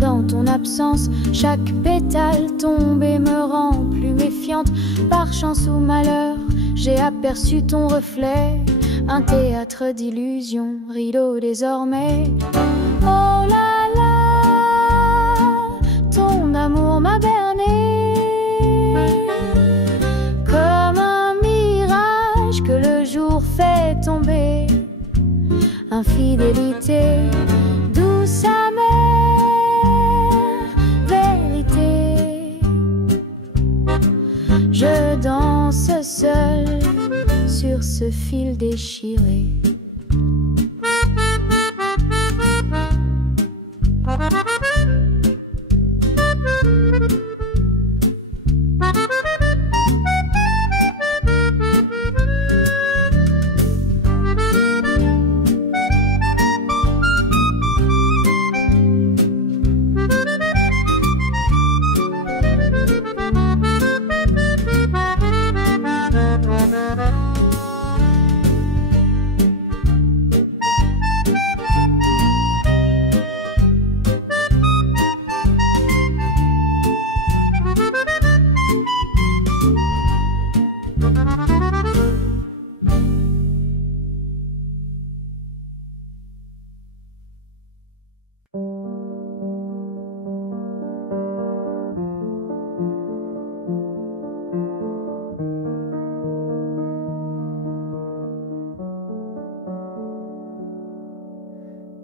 dans ton absence. Chaque pétale tombée me rend plus méfiante. Par chance ou malheur, j'ai aperçu ton reflet. Un théâtre d'illusions, rideau désormais. Oh là là, ton amour m'a berné comme un mirage que le jour fait tomber. Infidélité, douce amère, vérité. Je danse seule sur ce fil déchiré.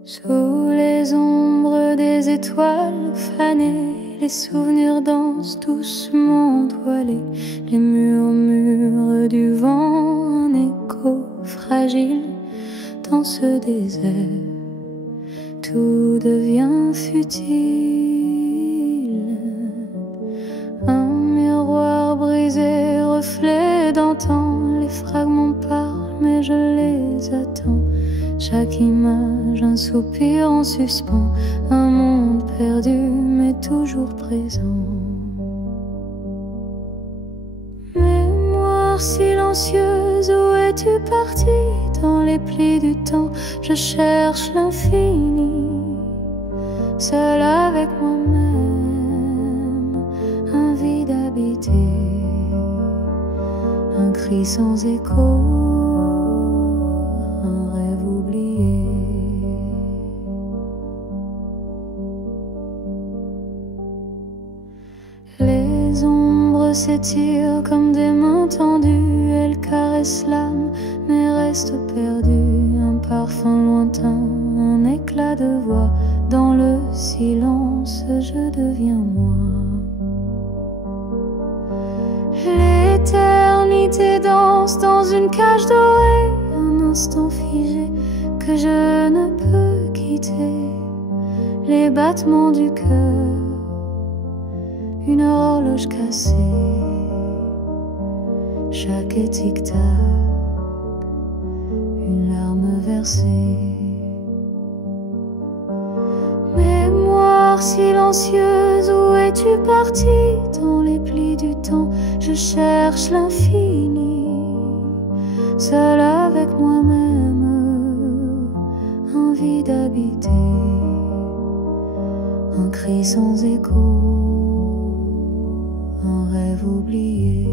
Sous les ombres des étoiles fanées, les souvenirs dansent doucement toilés. Les murmures du vent, un écho fragile dans ce désert. Tout devient futile. Un miroir brisé, reflet d'antan. Les fragments parlent, mais je les attends. Chaque image, un soupir en suspens. Un monde perdu, mais toujours présent. Mémoire silencieuse, où es-tu parti? Dans les plis du temps, je cherche l'infini. Seul avec moi-même, un vide habité. Un cri sans écho. Les ombres s'étirent comme des mains tendues. Elles caressent l'âme, mais restent perdues. Un parfum lointain, un éclat de voix. Dans le silence, je deviens moi. L'éternité danse dans une cage dorée. Un instant figé que je ne peux quitter. Les battements du cœur, une horloge cassée. Chaque tic-tac, une larme versée. Mémoire silencieuse, où es-tu partie? Dans les plis du temps, je cherche l'infini, seule avec moi-même, envie d'habiter un cri sans écho, un rêve oublié.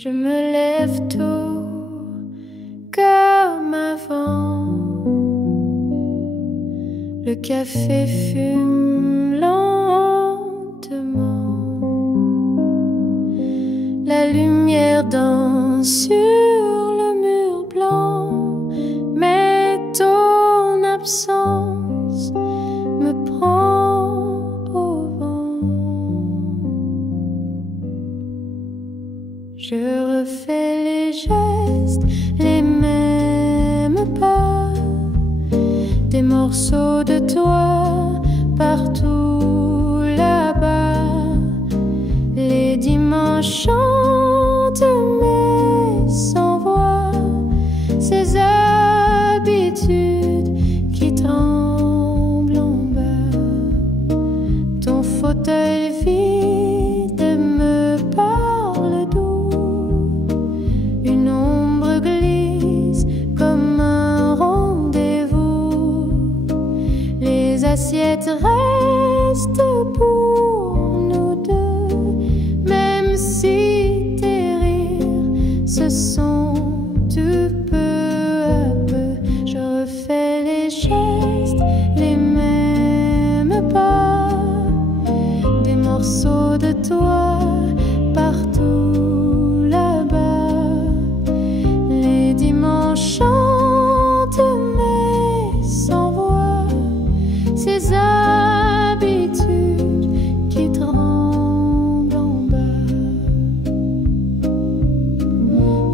Je me lève tôt comme avant, le café fume lentement, la lumière danse sur le mur blanc, mais ton absence me prend au vent. Je refais les gestes, les mêmes pas, des morceaux de toi partout là-bas. Les dimanches chantent mais sans voix, ces habitudes qui tremblent en bas. Ton fauteuil vide me parle doux, une ombre glisse comme un rendez-vous. Les assiettes restent pour nous deux, même si tes rires se sont tout peu à peu. Je refais les gestes, les mêmes pas, des morceaux de toi partout là-bas. Les dimanches chantent mais sans voix, ces habitudes qui tremblent en bas.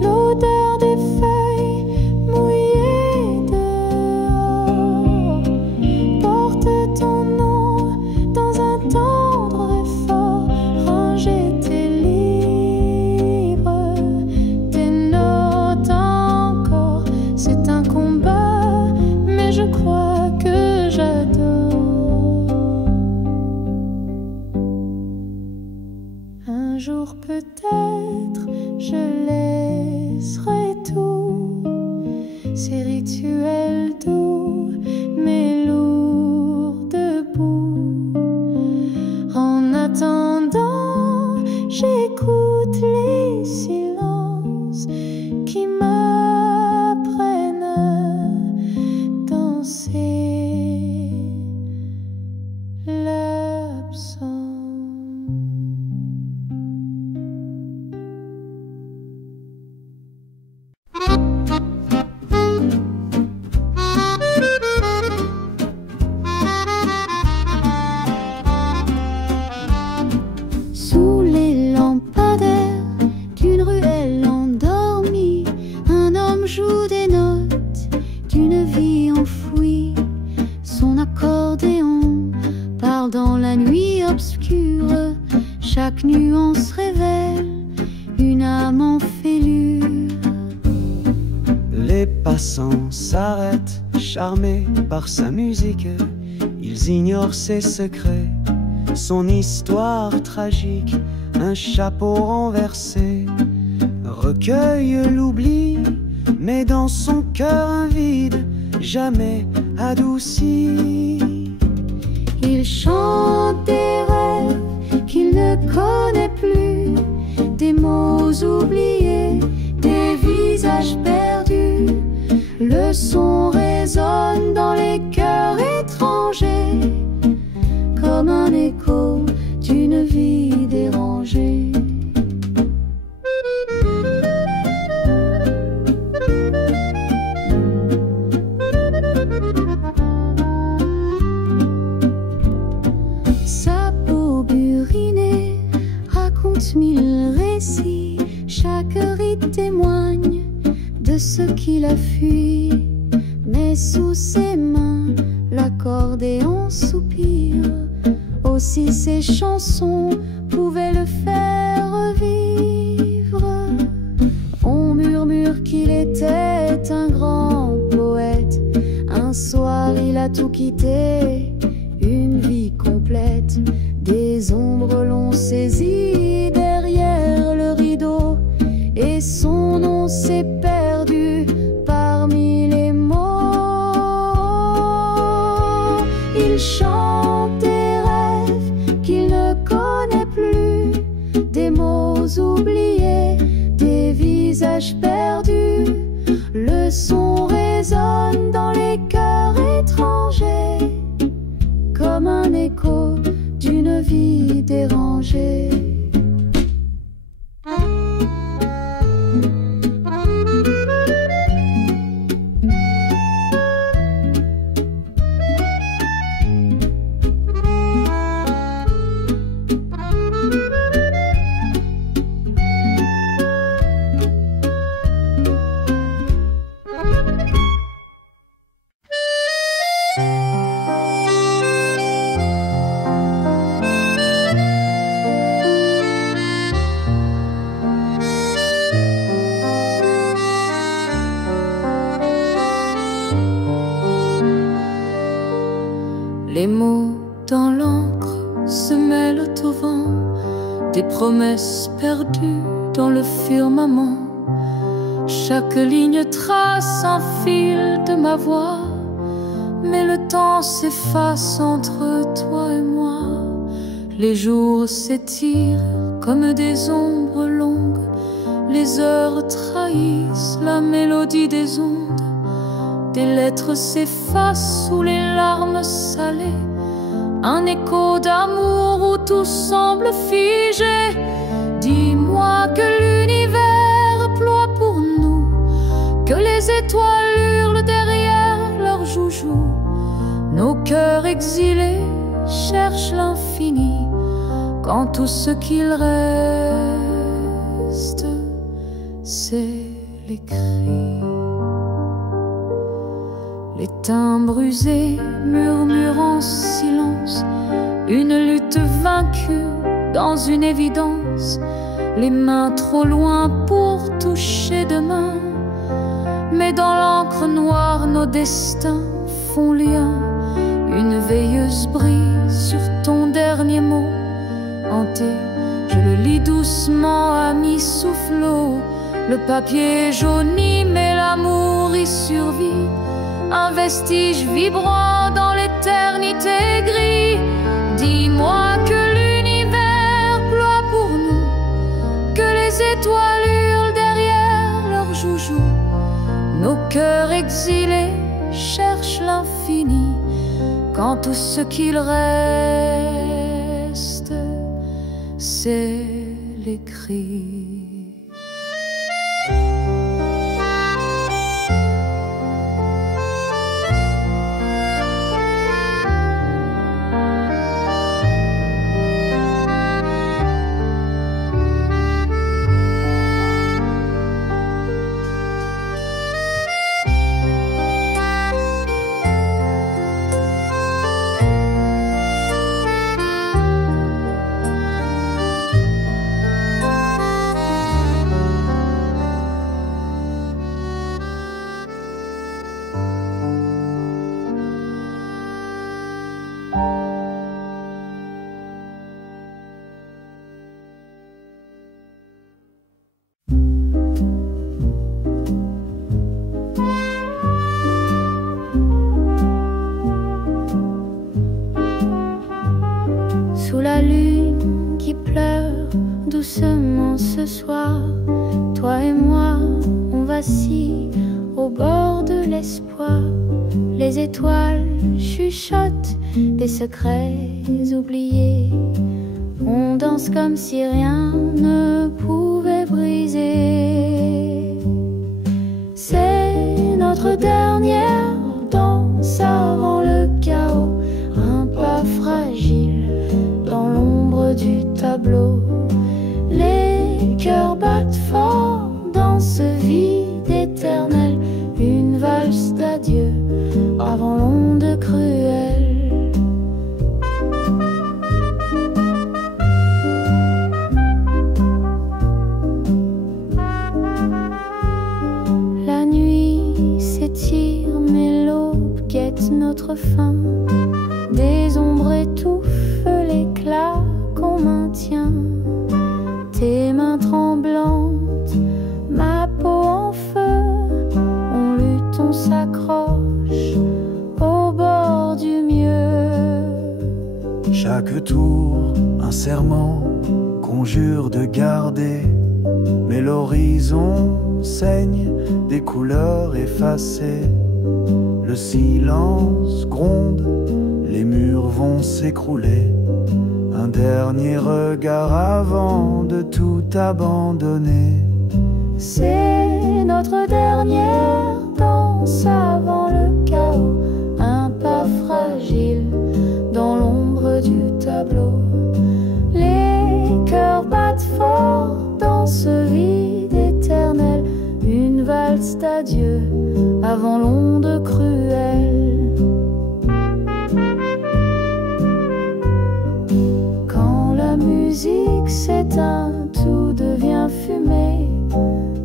L'odeur des feuilles mouillées dehors porte ton nom dans un tendre effort. Ranger tes livres, tes notes encore, c'est un combat, mais je crois que j'adore. Un jour peut-être je laisserai tout, ces rituels doux mais lourds debout. En attendant, j'écoute les silences qui m'apprennent à danser l'absence. Sous les lampadaires d'une ruelle endormie, un homme joue des notes d'une vie enfouie. Son accordéon parle dans la nuit obscure, chaque nuance révèle une âme en fêlure. Les passants s'arrêtent, charmés par sa musique. Ils ignorent ses secrets, son histoire tragique. Un chapeau renversé recueille l'oubli, mais dans son cœur un vide jamais adouci. Il chante des rêves qu'il ne connaît plus, des mots oubliés récit, chaque rite témoigne de ce qu'il a fui. Mais sous ses mains, l'accordéon soupire. Aussi ses chansons pouvaient le faire revivre. On murmure qu'il était un grand poète. Un soir il a tout quitté, une vie complète. Des ombres l'ont saisi derrière le rideau, et son nom s'est perdu parmi les mots. Il chante des rêves qu'il ne connaît plus, des mots oubliés, des visages perdus. Le son résonne dans les cœurs étrangers, comme un écho d'une vie dérangée. Les mots dans l'encre se mêlent au vent, des promesses perdues dans le firmament. Chaque ligne trace un fil de ma voix, mais le temps s'efface entre toi et moi. Les jours s'étirent comme des ombres longues, les heures trahissent la mélodie des ondes. Des lettres s'effacent sous les larmes salées, un écho d'amour où tout semble figé. Dis-moi que l'univers ploie pour nous, que les étoiles hurlent derrière leurs joujoux. Nos cœurs exilés cherchent l'infini, quand tout ce qu'il reste, c'est les cris. Les timbres usés murmurent en silence, une lutte vaincue dans une évidence. Les mains trop loin pour toucher demain, mais dans l'encre noire nos destins font lien. Une veilleuse brille sur ton dernier mot hanté, je le lis doucement à mi-soufflot. Le papier jauni mais l'amour y survit, un vestige vibrant dans l'éternité gris. Dis-moi que l'univers ploie pour nous, que les étoiles hurlent derrière leurs joujoux. Nos cœurs exilés cherchent l'infini, quand tout ce qu'il reste, c'est les cris. Sous la lune qui pleure doucement ce soir, toi et moi, on vacille au bord de l'espoir. Les étoiles chuchotent des secrets oubliés. On danse comme si rien ne pouvait briser. C'est notre dernière danse avant le chaos, un pas fragile dans l'ombre du tableau. Les cœurs battent fort dans ce vide éternel, une valse d'adieu avant l'onde cruelle. La nuit s'étire mais l'aube guette notre fin. Des ombres étouffent l'éclat qu'on maintient. Tes mains tremblantes, ma peau en feu, on lutte, on s'accroche au bord du mieux. Chaque tour, un serment, conjure de garder, mais l'horizon saigne des couleurs effacées. Le silence gronde, les murs vont s'écrouler. Un dernier regard avant de tout abandonner. C'est notre dernière danse avant le chaos, un pas fragile dans l'ombre du tableau. Les cœurs battent fort dans ce vide éternel, une valse d'adieu avant l'onde cruelle. La musique s'éteint, tout devient fumée.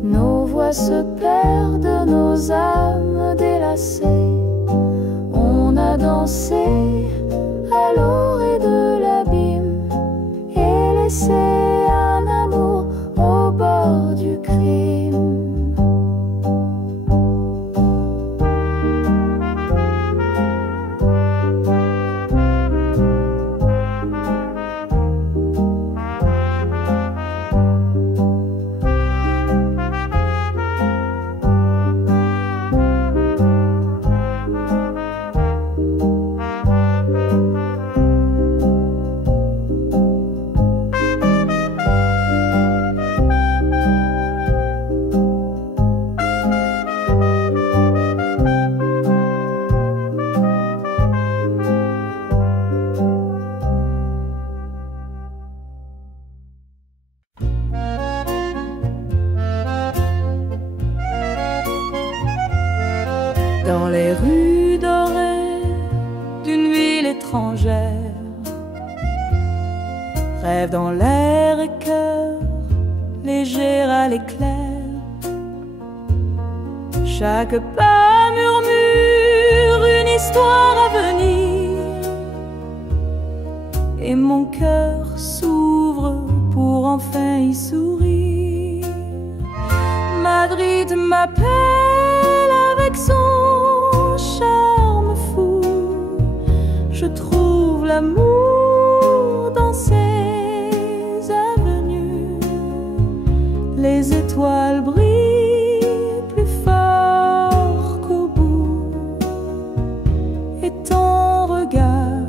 Nos voix se perdent, nos âmes délacées. On a dansé à l'orée de l'abîme et laissé un amour au bord du crime. Dans les rues dorées d'une ville étrangère, rêve dans l'air et cœur léger à l'éclair. Chaque pas murmure une histoire à venir, et mon cœur s'ouvre pour enfin y sourire. Madrid m'appelle avec son charme fou. Je trouve l'amour dans ses avenues. Les étoiles brillent plus fort qu'au bout, et ton regard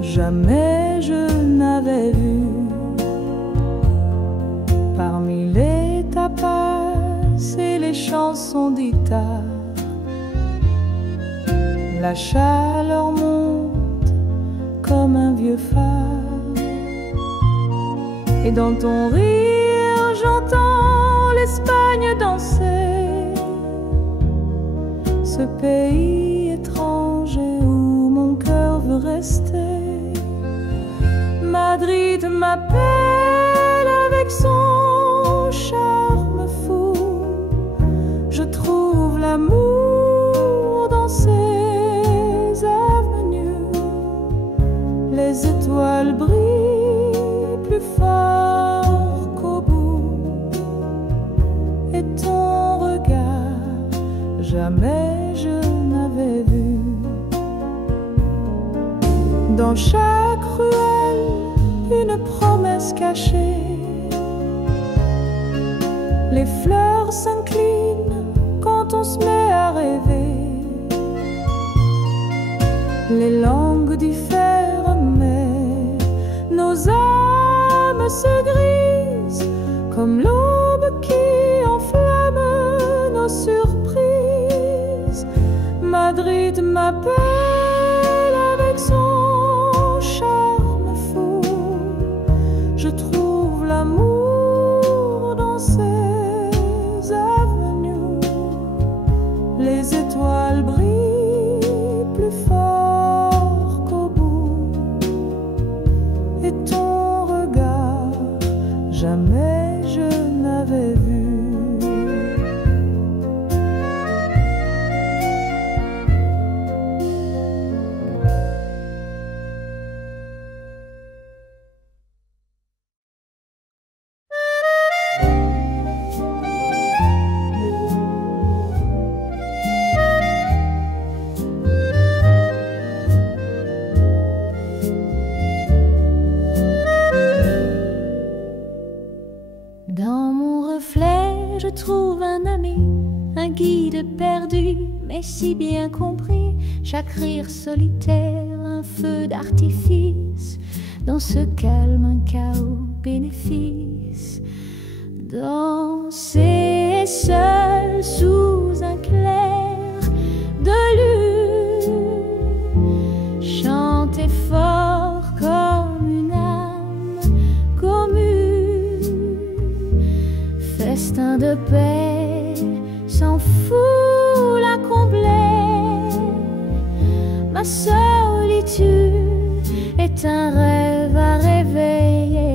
jamais je n'avais vu. Parmi les tapas et les chansons d'Ita, la chaleur monte comme un vieux phare, et dans ton rire j'entends l'Espagne danser, ce pays étranger où mon cœur veut rester. Madrid m'appelle avec son charme fou. Je trouve l'amour dans ses avenues. Les étoiles brillent plus fort qu'au bout, et ton regard jamais je n'avais vu. Dans chaque ruelle, une promesse cachée. Les fleurs s'inclinent quand on se met à rêver. Les langues diffèrent, mais nos âmes se grisent comme l'aube qui enflamme nos surprises. Madrid m'appelle avec son charme fou. Je trouve l'amour ces avenues, les étoiles brillent plus fort qu'au bout, et ton regard, jamais je n'avais vu. Dans mon reflet, je trouve un ami, un guide perdu, mais si bien compris. Chaque rire solitaire, un feu d'artifice, dans ce calme, un chaos bénéfice. Danser seul sous un clair de lune, chanter fort comme une âme commune, festin de paix, sans fou la combler. Ma solitude est un rêve à réveiller.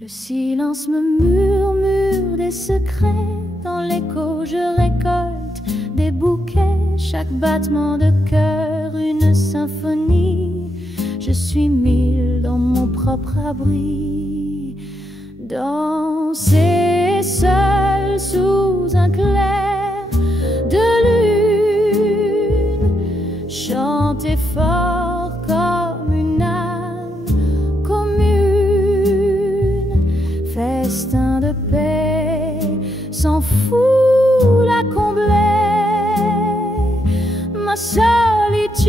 Le silence me murmure des secrets, dans l'écho je récolte des bouquets, chaque battement de cœur une symphonie. Je suis mille dans mon propre abri. Danser seul sous un clair de lune, chanter fort comme une âme commune, festin de paix, sans fou la combler. Ma solitude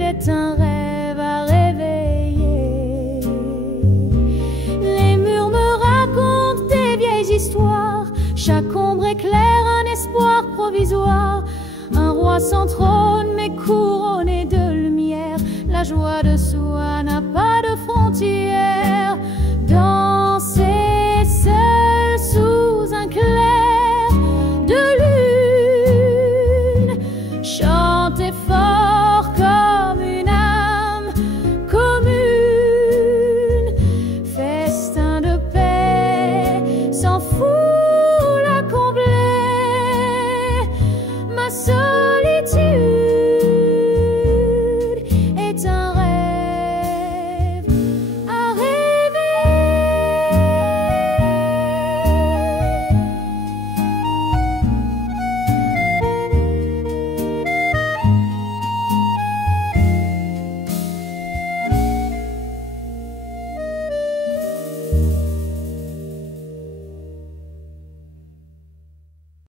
est un rêve à réveiller. Les murs me racontent des vieilles histoires, chaque ombre éclaire un espoir provisoire. Un roi sans trône mais couronné de lumière, la joie de soi n'a pas de frontières.